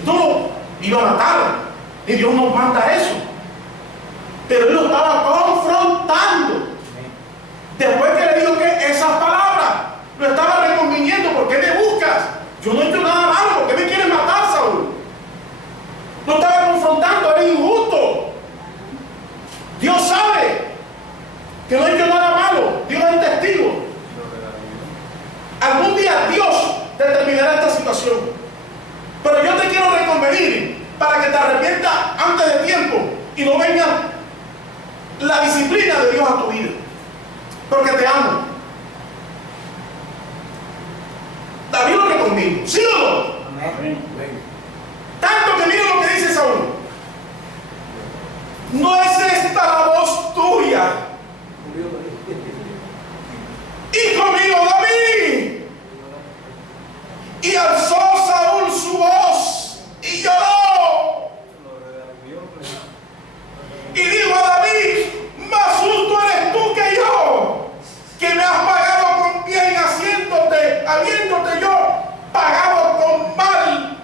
No lo iba a matar, y Dios nos manda eso. Pero él lo estaba confrontando. Después que le dijo que esas palabras, lo estaba reconviniendo. ¿Por qué me buscas? Yo no he hecho nada malo. ¿Por qué me quieres matar, Saúl? Lo estaba confrontando. Eres injusto. Dios sabe que no he hecho nada malo. Dios es testigo. Algún día Dios determinará esta situación. Pero yo te quiero reconvenir para que te arrepientas antes de tiempo y no venga la disciplina de Dios a tu vida. Porque te amo. David lo reconvino, ¿sí o no? Amén. Tanto que mira lo que dice Saúl. No es esta la voz tuya, hijo mío David. Y alzó Saúl su voz y lloró. Y dijo a David: más justo eres tú que yo, que me has pagado con bien, habiéndote yo pagado con mal.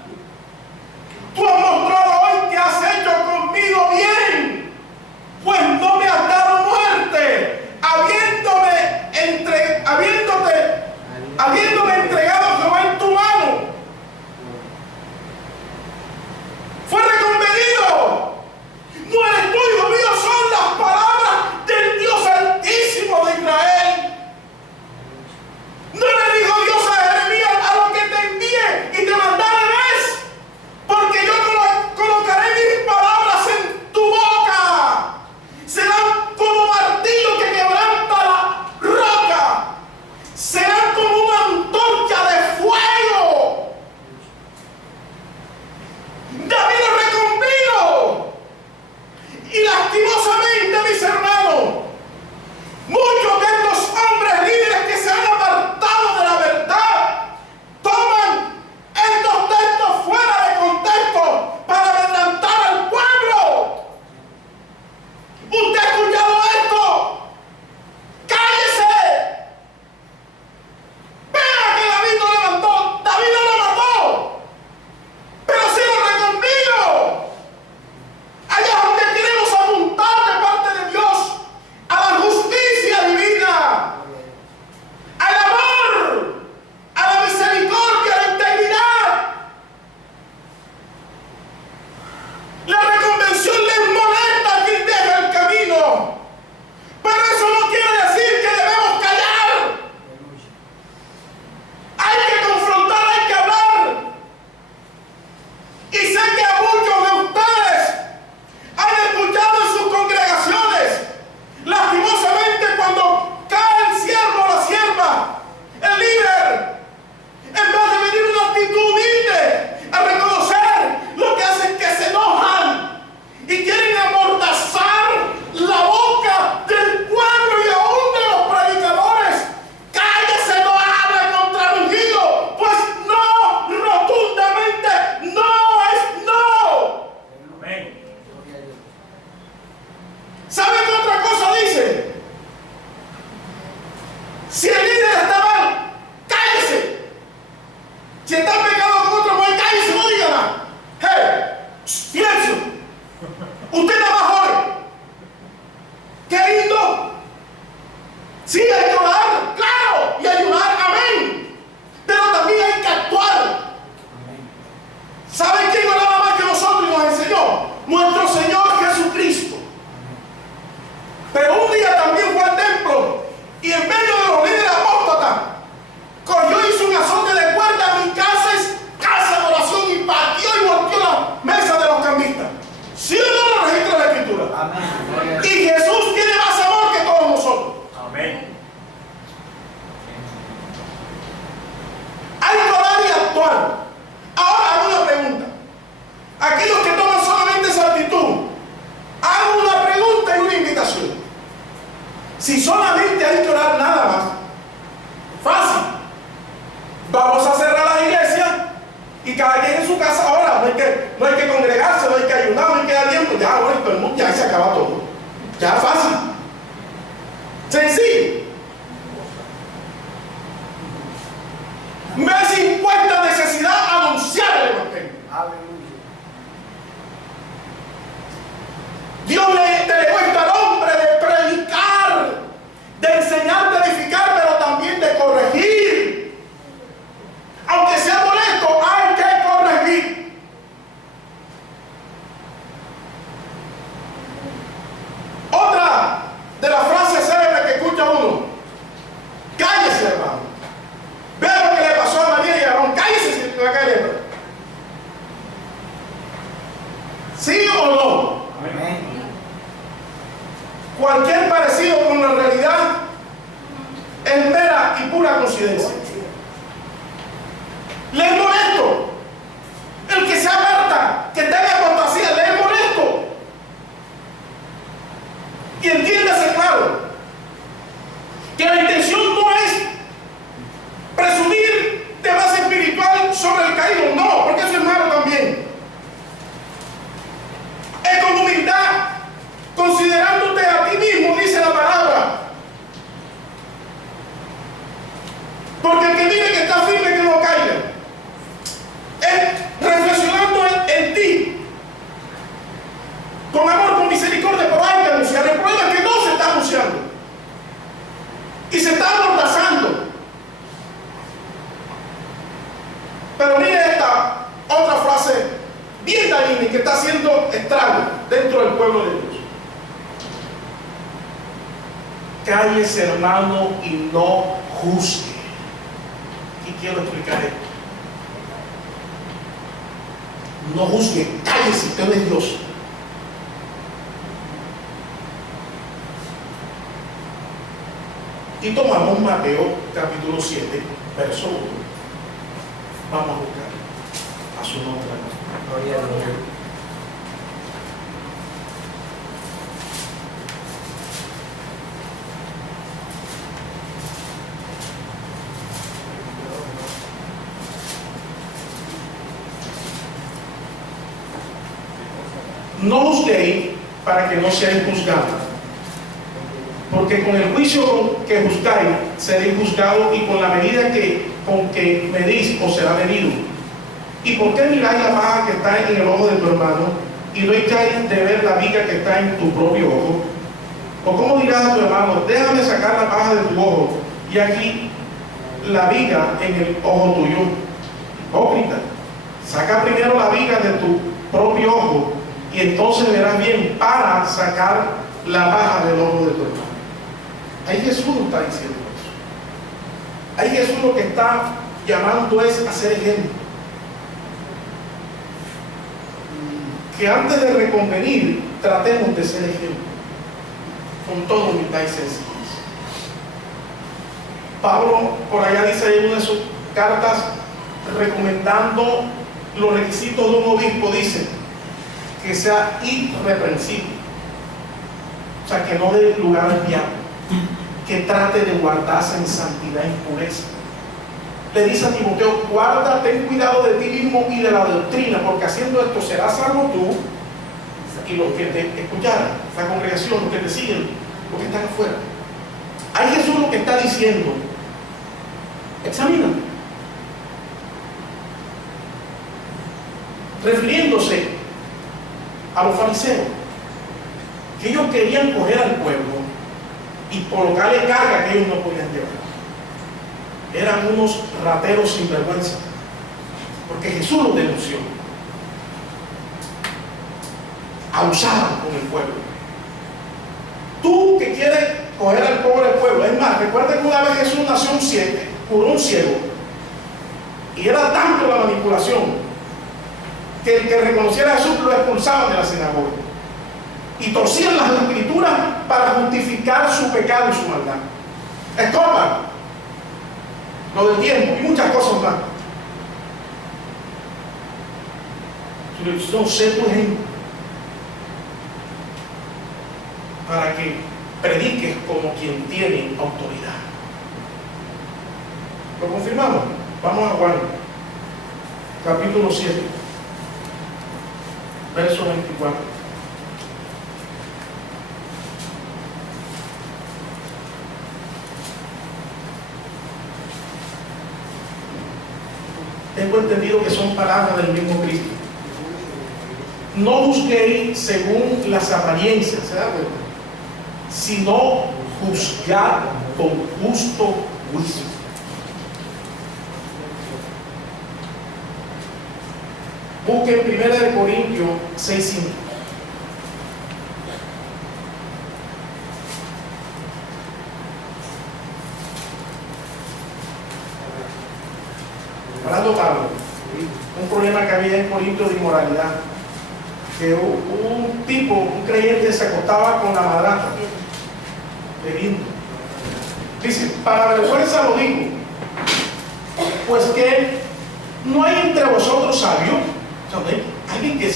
y pura coincidencia. Les molesto. El que se aparta, que está en apostasía, les molesto. Y entiéndase claro que la intención no es presumir de base espiritual sobre el caído, no, porque eso es malo también. Es con humildad, considerándote a ti mismo, dice la palabra. Porque el que vive que está firme, que no caiga. Es reflexionando en ti, con amor, con misericordia, pero hay que anunciar. El problema es que no se está anunciando y se está amordazando. Pero mire esta otra frase bien dañina que está haciendo estrago dentro del pueblo de Dios. Cállese, hermano, y no juzgue. Y quiero explicar esto. No juzgue, cállese, usted no es Dios. Y tomamos Mateo capítulo 7, verso 1. Vamos a buscar a su nombre. Gloria a Dios. No juzguéis para que no seáis juzgados, porque con el juicio que juzgáis seréis juzgados, y con la medida con que medís os será medido. ¿Y por qué miráis la paja que está en el ojo de tu hermano y no echáis de ver la viga que está en tu propio ojo? ¿O cómo dirás a tu hermano, déjame sacar la paja de tu ojo y aquí la viga en el ojo tuyo? Hipócrita, saca primero la viga de tu propio ojo y entonces verás bien para sacar la paja del ojo de tu hermano. Ahí Jesús no está diciendo eso. Ahí Jesús lo que está llamando es a ser ejemplo. Que antes de reconvenir, tratemos de ser ejemplo, con toda humildad y sencillez. Pablo por allá dice en una de sus cartas, recomendando los requisitos de un obispo, dice que sea irreprensible, o sea, que no dé lugar al diablo, que trate de guardarse en santidad y pureza. Le dice a Timoteo, guarda, ten cuidado de ti mismo y de la doctrina, porque haciendo esto serás salvo tú y los que te escucharan, la congregación, los que te siguen, los que están afuera. Ahí Jesús lo que está diciendo, examina, refiriéndose a los fariseos, que ellos querían coger al pueblo y colocarle carga que ellos no podían llevar. Eran unos rateros sin vergüenza, porque Jesús los denunció. Abusaban con el pueblo. Tú que quieres coger al pobre pueblo, es más, recuerda que una vez Jesús nació curó un ciego, y era tanto la manipulación que el que reconociera a Jesús lo expulsaban de la sinagoga y torcían las escrituras para justificar su pecado y su maldad. Escopan lo del tiempo y muchas cosas más. No sé tu ejemplo para que prediques como quien tiene autoridad. ¿Lo confirmamos? Vamos a Juan capítulo 7, verso 24. Tengo entendido que son palabras del mismo Cristo. No juzguéis según las apariencias, ¿se da cuenta? Sino juzgad con justo juicio. Busquen 1 Corintios 6:5. Hablando Pablo, un problema que había en Corinto de inmoralidad, que un tipo, un creyente, se acostaba con la madrastra, bebiendo. Dice, para vergüenza lo digo, pues que no hay entre vosotros sabios, o sea, no hay alguien que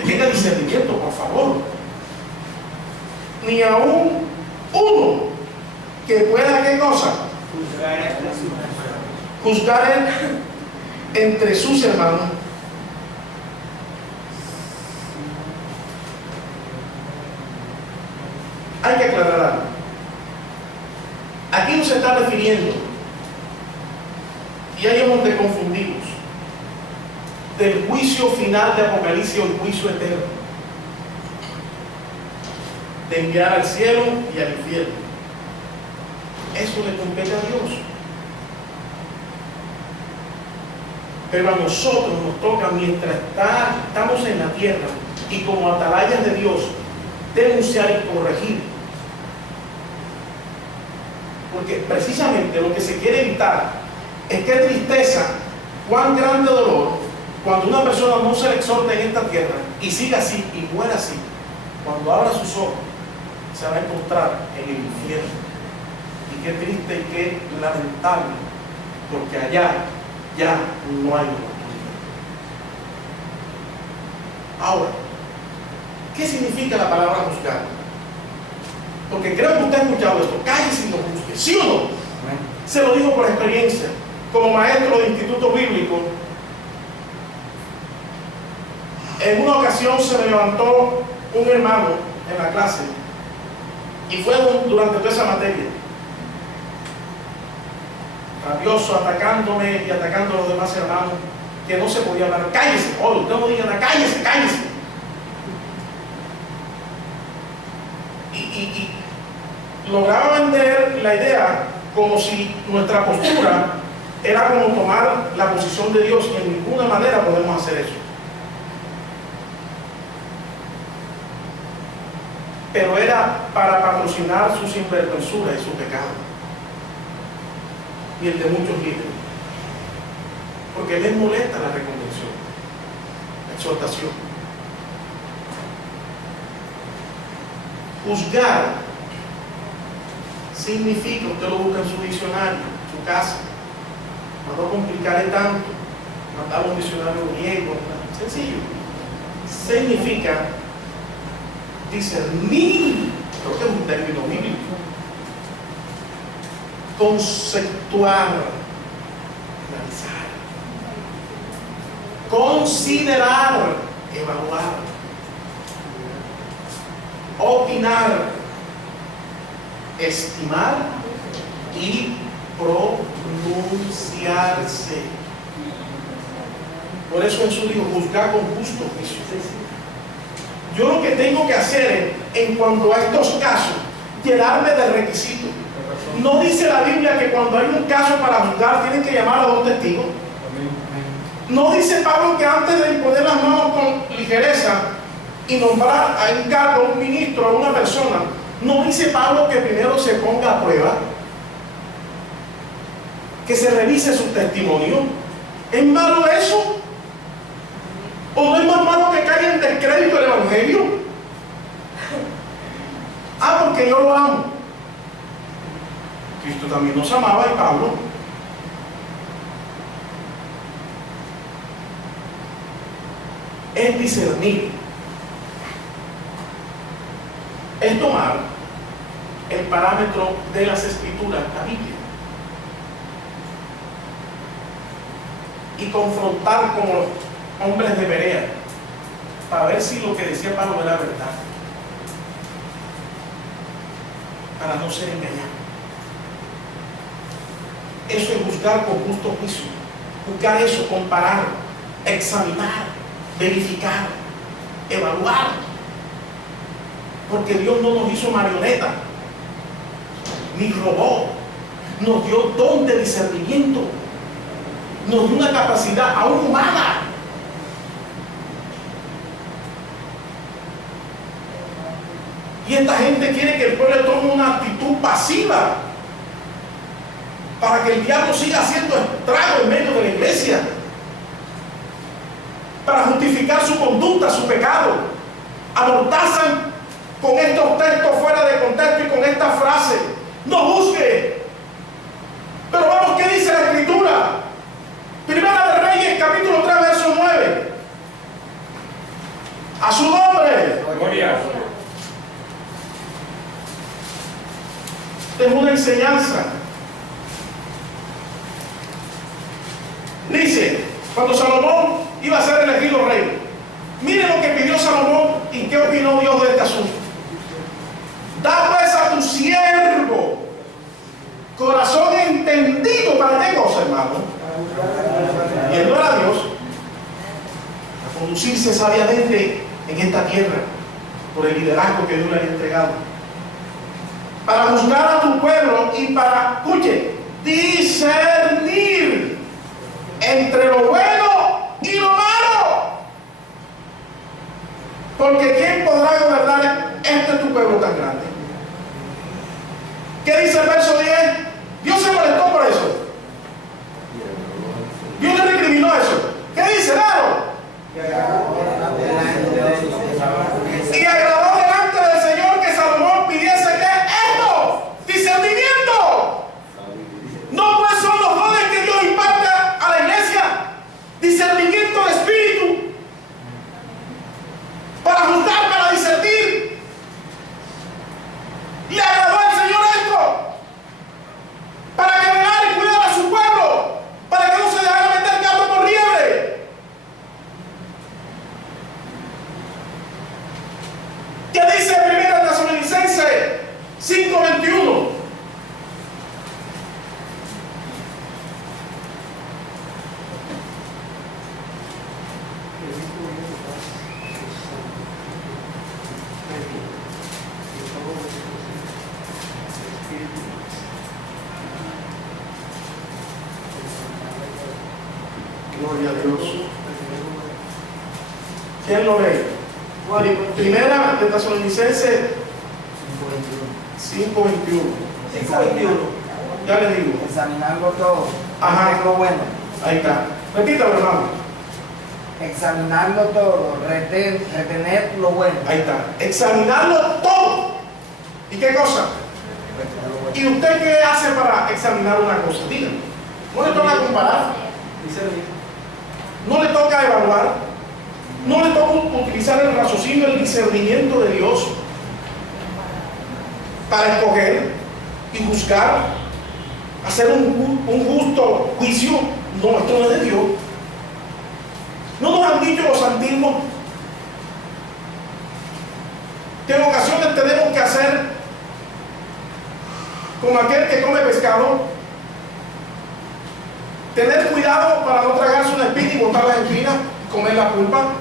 tenga discernimiento, por favor, ni aún uno que pueda, ¿qué cosa? Juzgar entre sus hermanos. Hay que aclarar algo. Aquí no se está refiriendo, y ahí es donde confundimos, del juicio final de Apocalipsis o el juicio eterno, de enviar al cielo y al infierno. Eso le compete a Dios. Pero a nosotros nos toca, mientras estamos en la tierra y como atalayas de Dios, denunciar y corregir. Porque precisamente lo que se quiere evitar es que tristeza, cuán grande dolor, cuando una persona no se le exhorta en esta tierra y siga así y muera así, cuando abra sus ojos, se va a encontrar en el infierno. Y qué triste y qué lamentable, porque allá ya no hay oportunidad. Ahora, ¿qué significa la palabra juzgar? Porque creo que usted ha escuchado esto, cállese y no juzgue, ¿sí o no? Se lo digo por experiencia, como maestro de instituto bíblico. En una ocasión se me levantó un hermano en la clase y fue durante toda esa materia, rabioso, atacándome y atacando a los demás hermanos, que no se podía hablar. Cállese, usted no diga nada, cállese, cállese. Y lograba vender la idea como si nuestra postura era como tomar la posición de Dios, y en ninguna manera podemos hacer eso. Pero era para patrocinar su sinvergüenzura y su pecado, y el de muchos líderes, porque les molesta la reconvención, la exhortación. Juzgar significa, usted lo busca en su diccionario, en su casa, para no complicarle tanto, mandar un diccionario griego, sencillo. Significa discernir, creo que es un término bíblico, conceptuar, analizar, considerar, evaluar, opinar, estimar y pronunciarse. Por eso Jesús dijo, juzgar con justo juicio. Yo lo que tengo que hacer en cuanto a estos casos, llenarme del requisito. No dice la Biblia que cuando hay un caso para juzgar tienen que llamar a dos testigos. No dice Pablo que antes de imponer las manos con ligereza y nombrar a un cargo, a un ministro, a una persona, no dice Pablo que primero se ponga a prueba, que se revise su testimonio. ¿Es malo eso? ¿O no es más malo que caiga en descrédito el evangelio? Porque yo lo amo. Cristo también nos amaba, y Pablo. Es discernir, es tomar el parámetro de las escrituras, la Biblia, y confrontar con los hombres de Berea para ver si lo que decía Pablo era verdad, para no ser engañado. Eso es juzgar con justo juicio. Juzgar eso, comparar, examinar, verificar, evaluar. Porque Dios no nos hizo marioneta, ni robó. Nos dio don de discernimiento. Nos dio una capacidad aún humana. Y esta gente quiere que el pueblo tome una actitud pasiva para que el diablo siga haciendo estrago en medio de la iglesia, para justificar su conducta, su pecado. Amortazan con estos textos fuera de contexto y con esta frase: no juzgue, enseñanza. Dice, cuando Salomón iba a ser elegido rey, mire lo que pidió Salomón y qué opinó Dios de este asunto. Da pues a tu siervo corazón entendido. ¿Para qué cosa, hermano? Y él no era Dios. A conducirse sabiamente en esta tierra por el liderazgo que Dios le había entregado, para juzgar a tu pueblo y para, escuche, discernir entre lo bueno y lo malo. Porque ¿quién podrá gobernar este tu pueblo tan grande? ¿Qué dice el verso 10? Dios se molestó por eso. Dios le recriminó eso. ¿Qué dice? Claro. Y agradó delante del Señor que Salomón pidiese que esto, discernimiento. No pues son los dones que Dios imparte a la iglesia, discernimiento de espíritu, para juzgar, para discernir. Le agradó al Señor esto, para que velara y cuidara a su pueblo, para que no se dejara meter gato por liebre. ¿Qué dice 1 Tesalonicenses 5:21? Gloria a Dios. ¿Quién lo lee? Primera de Tesalonicenses 5:21. 5:21. Ya le digo. Examinarlo todo. Ajá. Es lo bueno. Ahí está. Repítalo, hermano. Examinarlo todo. Retener lo bueno. Ahí está. Examinarlo todo. ¿Y qué cosa? Retener lo bueno. ¿Y usted qué hace para examinar una cosa? Dígame. No le toca comparar. Discernir. No le toca evaluar. No le toca utilizar el raciocinio, el discernimiento de Dios para escoger y juzgar, hacer un justo juicio. No, esto no es de Dios. No nos han dicho los antiguos que en ocasiones tenemos que hacer como aquel que come pescado, tener cuidado para no tragarse una espina y botar las espinas y comer la pulpa.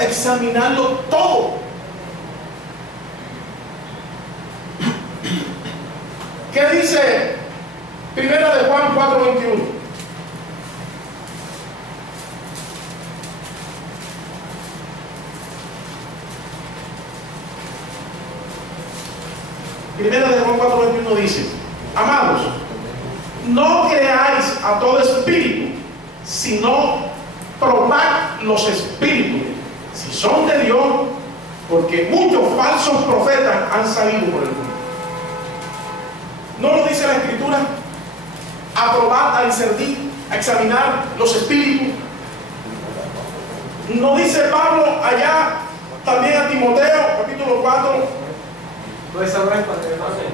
Examinarlo todo. ¿Qué dice Primera de Juan 4:21? Primera de Juan 4:21 dice: amados, no creáis a todo espíritu, sino probad los espíritus si son de Dios, porque muchos falsos profetas han salido por el mundo. ¿No lo dice la Escritura? A probar, a discernir, a examinar los espíritus. ¿No dice Pablo allá también a Timoteo, capítulo 4? No, esa no es para que no sé.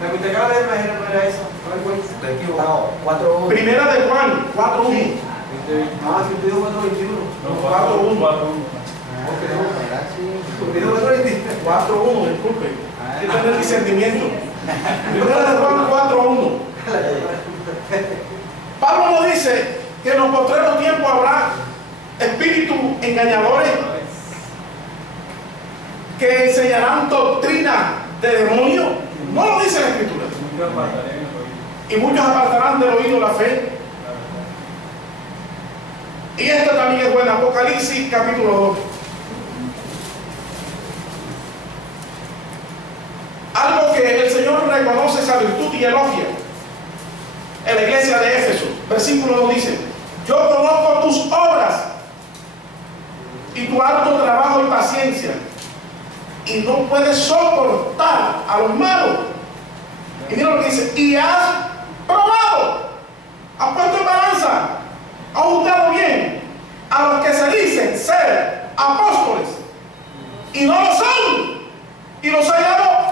La que te acaba de imaginar no era esa. No es buena. Estoy equivocado. 4:1. Primera de Juan 4:1. Ah, si te digo 4:21. No, 4:1. Porque digo 4:21. 4:1, disculpe. Hay que tener discernimiento. Primera de Juan 4:1. Pablo nos dice que en los postreros tiempos habrá espíritus engañadores que enseñarán doctrina de demonio. No lo dice la Escritura. Y muchos apartarán del oído la fe. Y esta también es buena. Apocalipsis capítulo 2. Algo que el Señor reconoce esa virtud y elogia en la iglesia de Éfeso. Versículo 2 dice: yo conozco tus obras y tu harto trabajo y paciencia, y no puedes soportar a los malos. Y mira lo que dice: y has probado, has puesto en balanza, has juzgado bien a los que se dicen ser apóstoles y no lo son, y los has hallado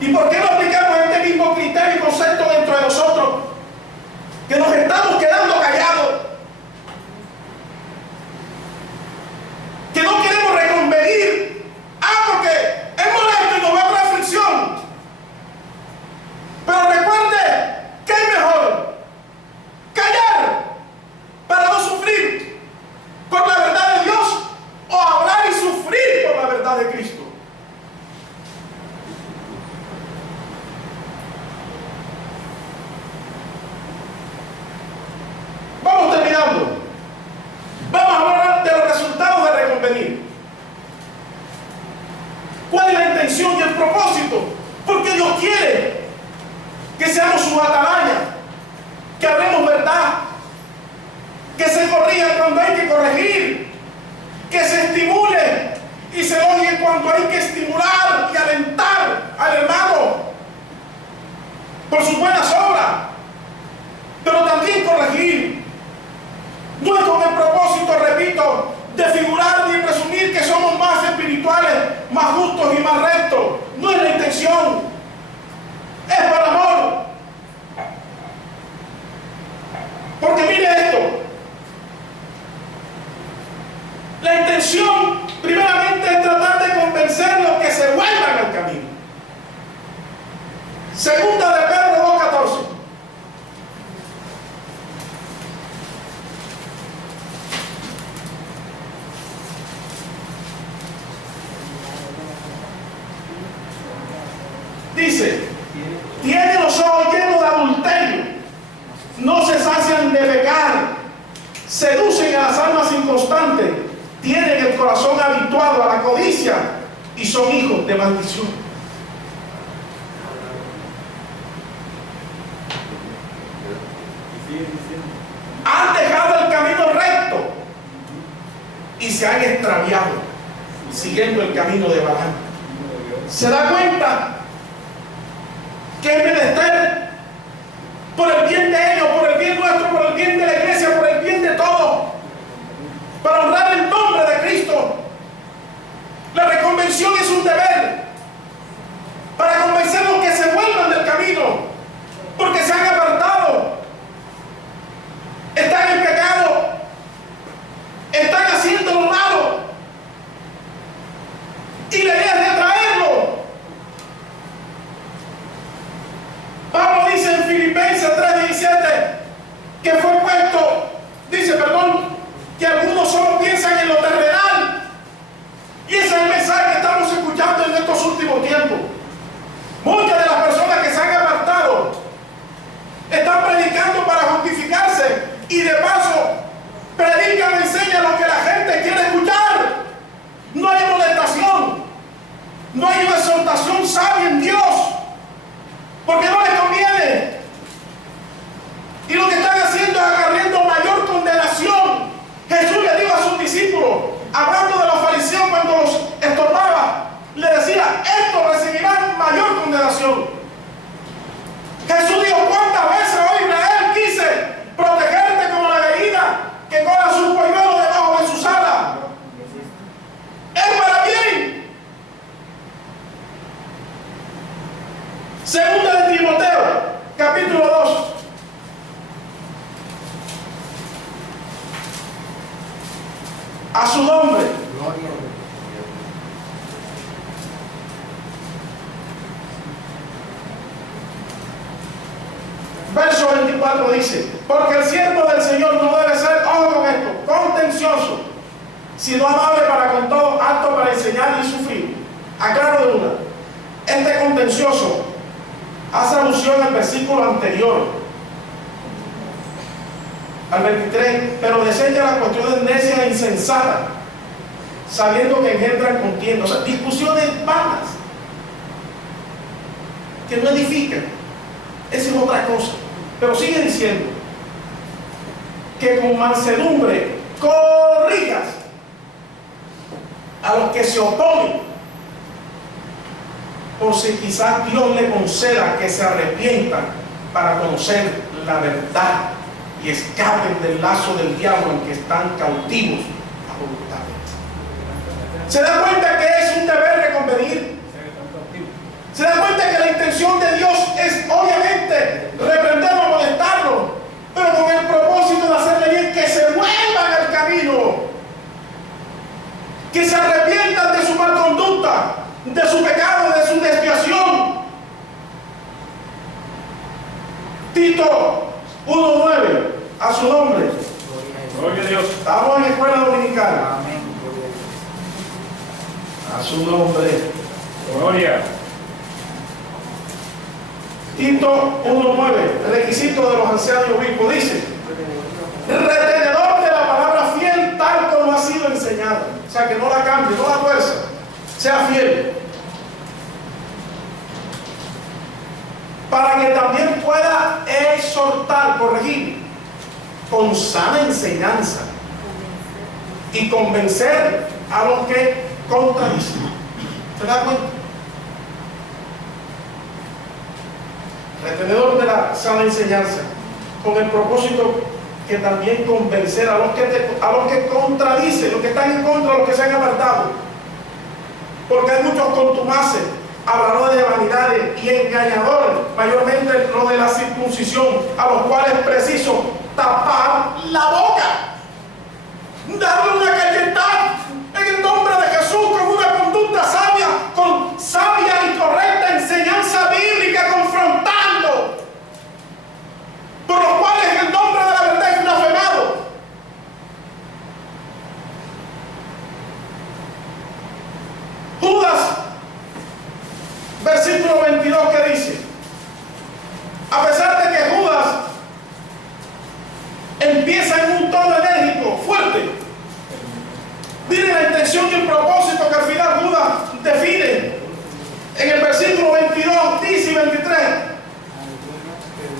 ¿Y por qué no aplicamos este mismo criterio y concepto dentro de nosotros? Que nos estamos quedando callados, que no queremos reconvenir. Porque es molesto y nos va a traer aflicción. Pero recuerde que es mejor callar para no sufrir por la verdad de Dios, o hablar y sufrir por la verdad de Cristo. Vamos terminando. Vamos a hablar de los resultados de reconvenir. ¿Cuál es la intención y el propósito? Porque Dios quiere que seamos sus atalayas, que hablemos verdad, que se corrija cuando hay que corregir, que se estimule y se oye cuando hay que estimular y alentar al hermano por sus buenas obras, pero también corregir. No es con el propósito, repito, de figurar ni presumir que somos más espirituales, más justos y más rectos. No es la intención. Es por amor. Porque mire esto. La intención, primeramente, es tratar de convencerlos que se vuelvan al camino. Segunda de Pedro 2:14. Dice, tienen los ojos llenos de adulterio, no se sacian de pecar, seducen a las almas inconstantes, tienen el corazón habituado a la codicia y son hijos de maldición. Han dejado el camino recto y se han extraviado siguiendo el camino de Balaam. ¿Se da cuenta que es menester, por el bien de ellos, por el bien nuestro, por el bien de la iglesia, por el bien de todos, para honrar el nombre de Cristo? La reconvención es un deber para convencerlos que se vuelvan del camino, porque se han apartado, están en pecado, están haciendo lo malo, y la idea es retraerlo. Pablo dice en Filipenses 3:17 que fue puesto, que algunos solo piensan en lo terrenal. Y ese es el mensaje que estamos escuchando en estos últimos tiempos. Muchas de las personas que se han apartado están predicando para justificarse y de paso predican o enseñan lo que la gente quiere escuchar. No hay molestación, no hay una exhortación sabia en Dios, porque no les conviene. Y lo que están haciendo es acarreando mayor condenación. Jesús le dijo a sus discípulos, hablando de los fariseos cuando los estorbaba, le decía, estos recibirán mayor condenación. Jesús dijo, ¿cuántas veces, oh Israel, quise protegerte como la gallina que cola sus polluelos debajo de sus alas? Es para bien. Segunda de Timoteo, capítulo 2. A su nombre. Verso 24 dice, porque el siervo del Señor no debe ser, ojo con esto, contencioso, sino amable para con todo, apto para enseñar y sufrir. Aclaro de una, este contencioso hace alusión al versículo anterior, al 23, pero desecha las cuestiones necias e insensatas, sabiendo que engendran contienda, o sea, discusiones vanas, que no edifican. Esa es otra cosa. Pero sigue diciendo que con mansedumbre corrijas a los que se oponen, por si quizás Dios le conceda que se arrepientan para conocer la verdad y escapen del lazo del diablo en que están cautivos a voluntad. ¿Se da cuenta que es un deber reconvenir? ¿Se da cuenta que la la intención de Dios es obviamente reprenderlo, molestarlo, pero con el propósito de hacerle bien, que se vuelvan al camino, que se arrepientan de su mal conducta, de su pecado, de su desviación. Tito 1:9, a su nombre. Gloria a Dios. Estamos en escuela dominical. Amén. Gloria a Dios. A su nombre. Gloria. Tito 1:9, requisito de los ancianos y obispos, dice: retenedor de la palabra fiel tal como ha sido enseñada. O sea, que no la cambie, no la fuerza, sea fiel. Para que también pueda exhortar, corregir, con sana enseñanza y convencer a los que contradicen. ¿Se da cuenta? Retenedor de la sana enseñanza, con el propósito que también convencer a los que contradicen, los que están en contra, los que se han apartado. Porque hay muchos contumaces, habladores de vanidades y engañadores, mayormente los de la circuncisión, a los cuales es preciso tapar la boca, darle una cachetada en el nombre de Jesús, con una conducta sabia, con sabia y correcta enseñanza bíblica, confrontando, por los cuales el nombre de la verdad es blasfemado. Judas, versículo 22, que dice: a pesar de que Judas empieza en un tono enérgico, fuerte, miren la intención y el propósito que al final Judas define en el versículo 22, dice y 23: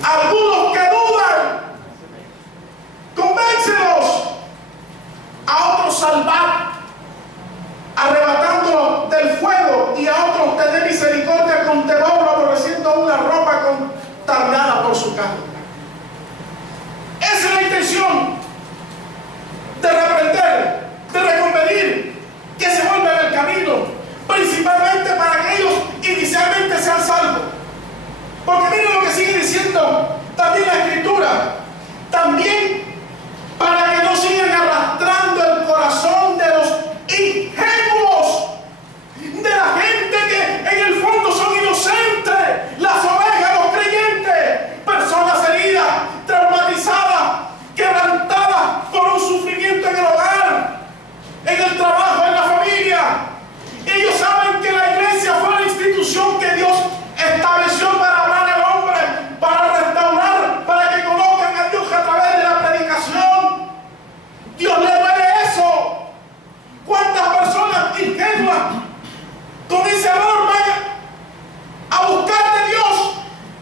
algunos que dudan, convéncelos; a otros salvar, arrebatándolos del fuego, y a otros tener misericordia con temor, aborreciendo una ropa contaminada por su carne. Esa es la intención de reprender, de reconvenir, que se vuelvan al camino, principalmente para que ellos inicialmente sean salvos. Porque miren lo que sigue diciendo también la Escritura: también para que no sigan arrastrando el corazón de los ingenuos, de la gente que en el fondo son inocentes, las ovejas, los creyentes, personas heridas, traumatizadas, quebrantadas por un sufrimiento en el hogar, en el trabajo, en la familia. Ellos saben que la iglesia fue la institución que Dios estableció para hablar al hombre, para restaurar, para que conozcan a Dios a través de la predicación. Dios le duele eso. ¿Cuántas personas ingenuas con ese amor van a buscar de Dios?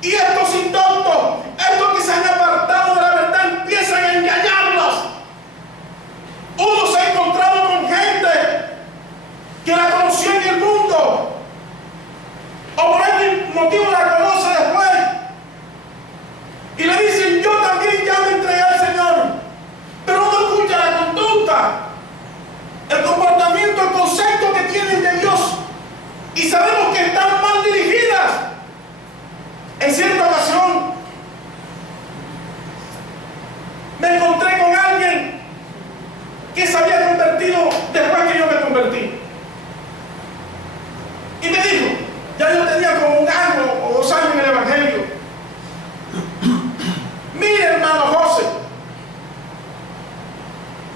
Y estos indoctos, estos que se han apartado de la verdad, empiezan a engañarlos. Uno se ha encontrado con gente que la conoció en el mundo, o por algún motivo la conoce después, y le dicen: yo también ya me entregué al Señor, pero no escucha la conducta, el comportamiento, el concepto que tienen de Dios, y sabemos que están mal dirigidas. En cierta ocasión me encontré con alguien que se había convertido después que yo me convertí, y me dijo, ya yo tenía como 1 año o 2 años en el Evangelio: mire, hermano José,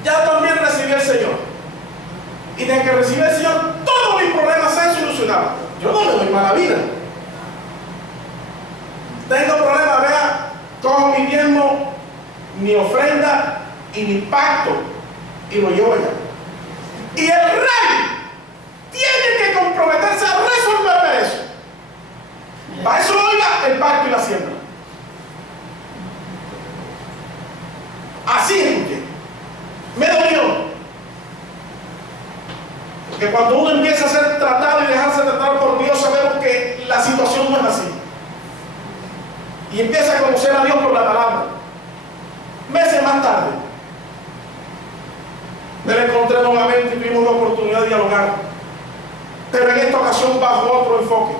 ya también recibí al Señor, y desde que recibí al Señor todos mis problemas se han solucionado. Yo no le doy mala vida. Tengo problemas, vea, cojo mi diezmo, mi ofrenda y mi pacto y lo llevo allá. Y el rey tiene que comprometerse a resolverme eso. Para eso oiga el pacto y la siembra. Así escuché. Me dolió. Porque cuando uno empieza a ser tratado y dejarse tratar por Dios, sabemos que la situación no es así. Y empieza a conocer a Dios por la palabra. Meses más tarde, me lo encontré nuevamente y tuvimos la oportunidad de dialogar. Pero en esta ocasión bajo otro enfoque.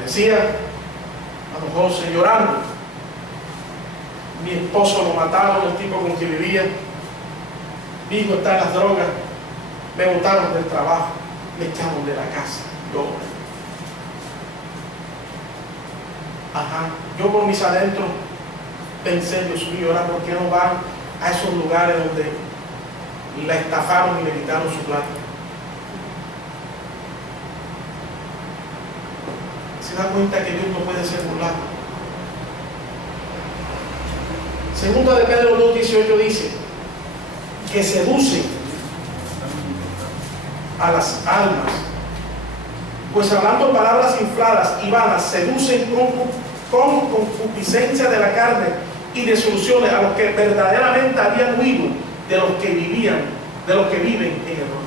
Me decía, a lo José, llorando, mi esposo lo mataron, el tipo con quien vivía, mi hijo está en las drogas, me botaron del trabajo, me echaron de la casa. Yo por mis adentros pensé, Dios mío, ahora ¿por qué no van a esos lugares donde la estafaron y le quitaron su plata? Se da cuenta que Dios no puede ser burlado. Segunda de Pedro 2:18 dice que seducen a las almas, pues hablando palabras infladas y vanas, seducen con concupiscencia de la carne y de soluciones a los que verdaderamente habían huido de los que viven en error.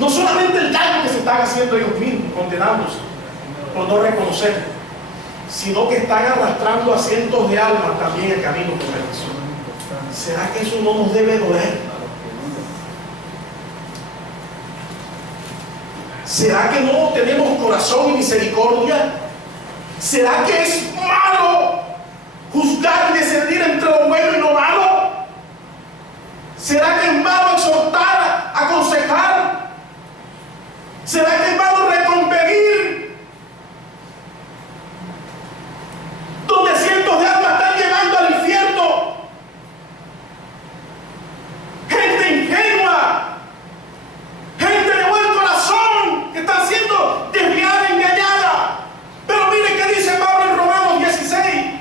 No solamente el daño que se están haciendo ellos mismos, condenándose por no reconocer, sino que están arrastrando a cientos de almas también en camino de perdición. ¿Será que eso no nos debe doler? ¿Será que no tenemos corazón y misericordia? ¿Será que es malo juzgar y discernir entre lo bueno y lo malo? ¿Será que es malo exhortar, aconsejar? ¿Será que es malo reconvenir? Donde cientos de almas están llevando al infierno. Gente ingenua, gente de buen corazón, que está siendo desviada, engañada. Pero miren qué dice Pablo en Romanos 16.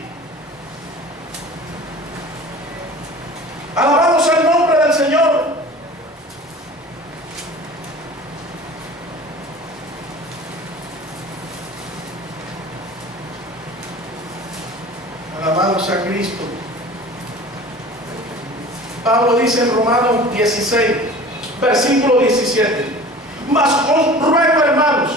Alabado sea el nombre del Señor. Alabado sea Cristo. Pablo dice en Romanos 16, versículo 17: mas os ruego, hermanos,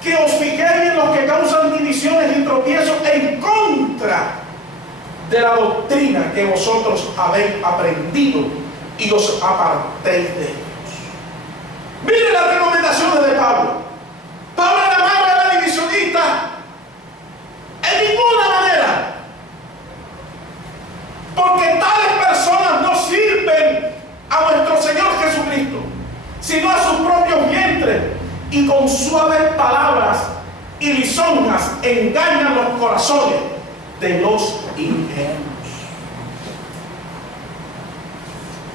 que os fijéis en los que causan divisiones y tropiezos en contra de la doctrina que vosotros habéis aprendido y os apartéis de ellos. Miren las recomendaciones de Pablo. Pablo era malo, era divisionista en ninguna manera, porque tales personas no sirven a nuestro Señor Jesucristo, sino a sus propios vientres, y con suaves palabras y lisonjas engañan los corazones de los ingenuos.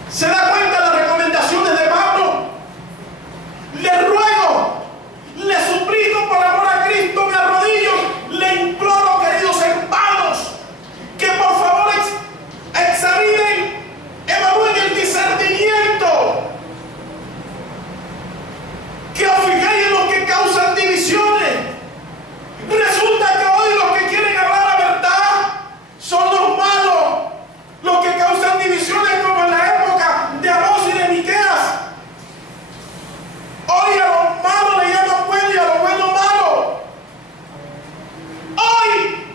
¿Se da cuenta de las recomendaciones de Pablo? Le ruego, le suplico por amor a Cristo, me arrodillo, le imploro, queridos hermanos, que por favor examinen, evalúen el discernimiento, que os fijéis en los que causan divisiones. Resulta que hoy los que quieren hablar la verdad son los malos, los que causan divisiones, como en la época de Amós y de Miqueas. Hoy a los malos le llaman bueno y a los buenos malo. Hoy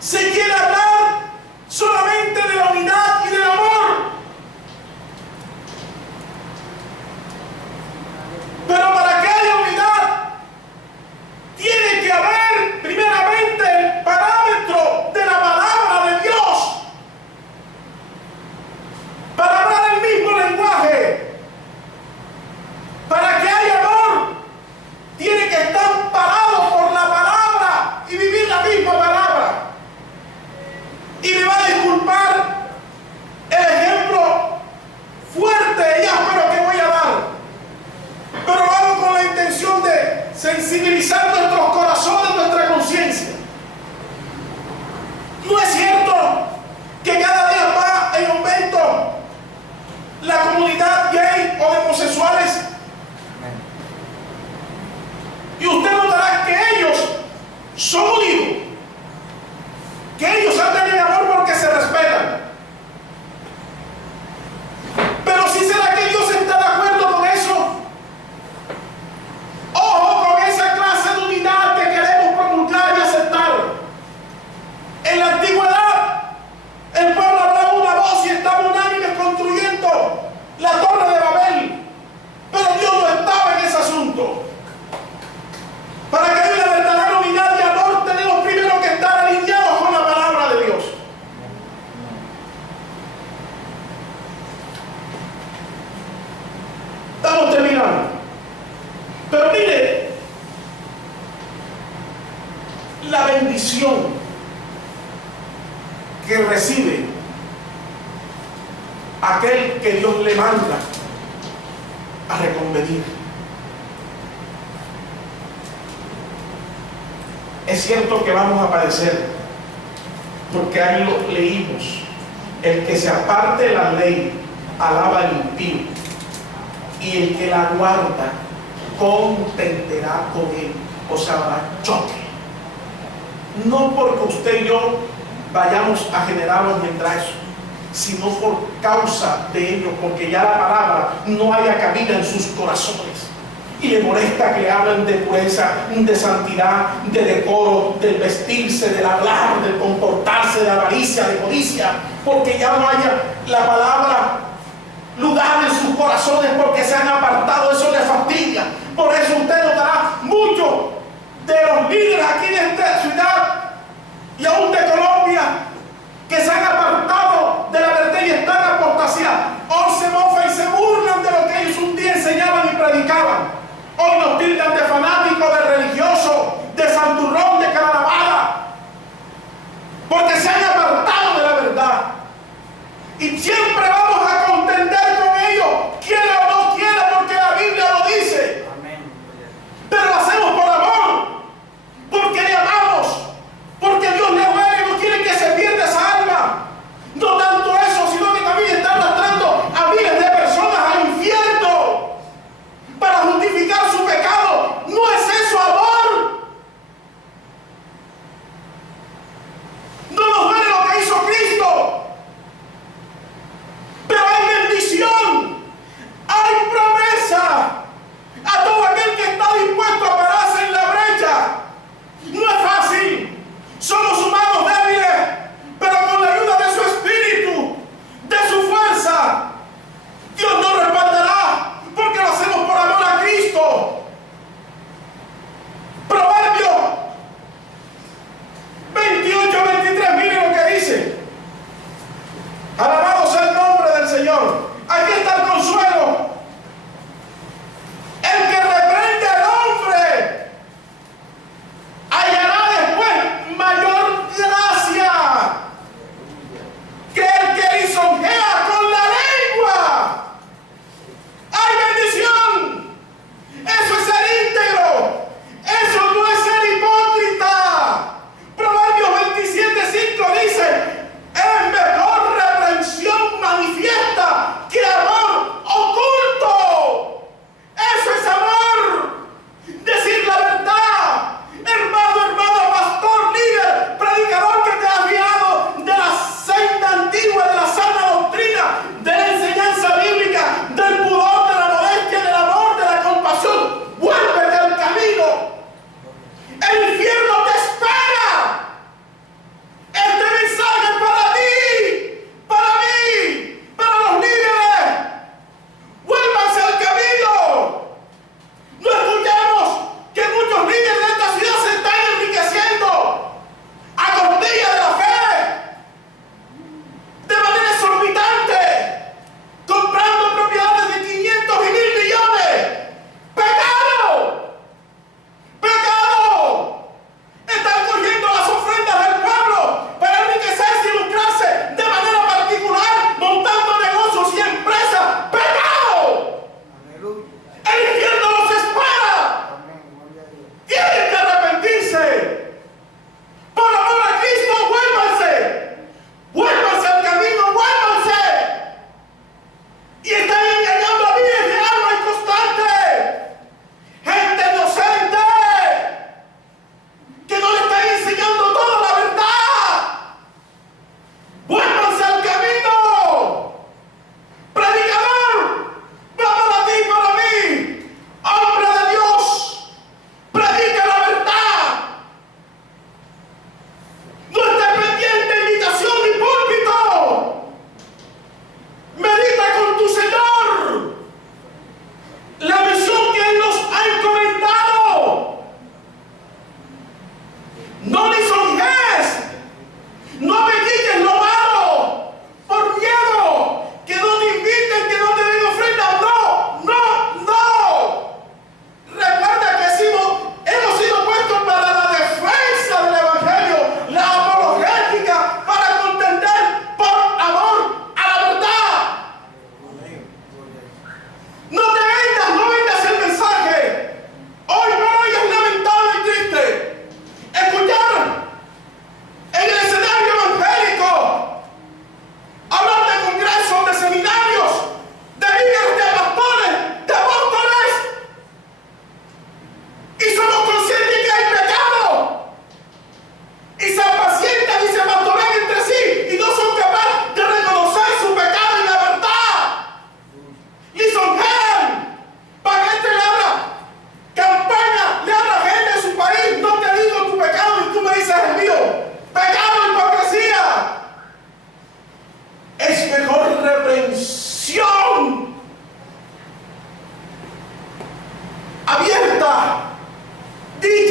se quiere hablar solamente de la unidad y del amor. Pero para que haya unidad, tiene que haber primeramente el parámetro de la palabra de Dios. Para hablar el mismo lenguaje, para que haya amor, tiene que estar parado por la palabra y vivir la misma palabra. Y me va a disculpar el ejemplo fuerte y áspero que voy a dar, pero lo hago con la intención de sensibilizar nuestros corazones, nuestra conciencia. No es cierto que cada día va en aumento la comunidad gay o de homosexuales. Y usted notará que ellos son unidos, que ellos andan en amor porque se respetan. Pero si será que Dios está de acuerdo con eso. Ojo con esa clase de unidad la bendición que recibe aquel que Dios le manda a reconvenir. Es cierto que vamos a padecer, porque ahí lo leímos: el que se aparte de la ley alaba al impío, y el que la guarda contentará con él, o sea, habrá choque. No porque usted y yo vayamos a generarnos mientras eso, sino por causa de ellos, porque ya la palabra no haya cabida en sus corazones. Y le molesta que hablen de pureza, de santidad, de decoro, del vestirse, del hablar, del comportarse, de avaricia, de codicia, porque ya no haya la palabra lugar en sus corazones, porque se han apartado. Eso les fastidia. Por eso usted notará muchos de los líderes aquí de esta ciudad y aún de Colombia que se han apartado de la verdad y están en apostasía. Hoy se mofan y se burlan de lo que ellos un día enseñaban y predicaban. Hoy nos tildan de fanáticos, de religiosos, de santurrón, de carnavala, porque se han apartado de la verdad. Y siempre vamos a contender con ellos, quiera o no quiera, porque la Biblia lo dice. Amén.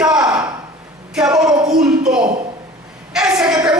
significa que amor oculto, ese que te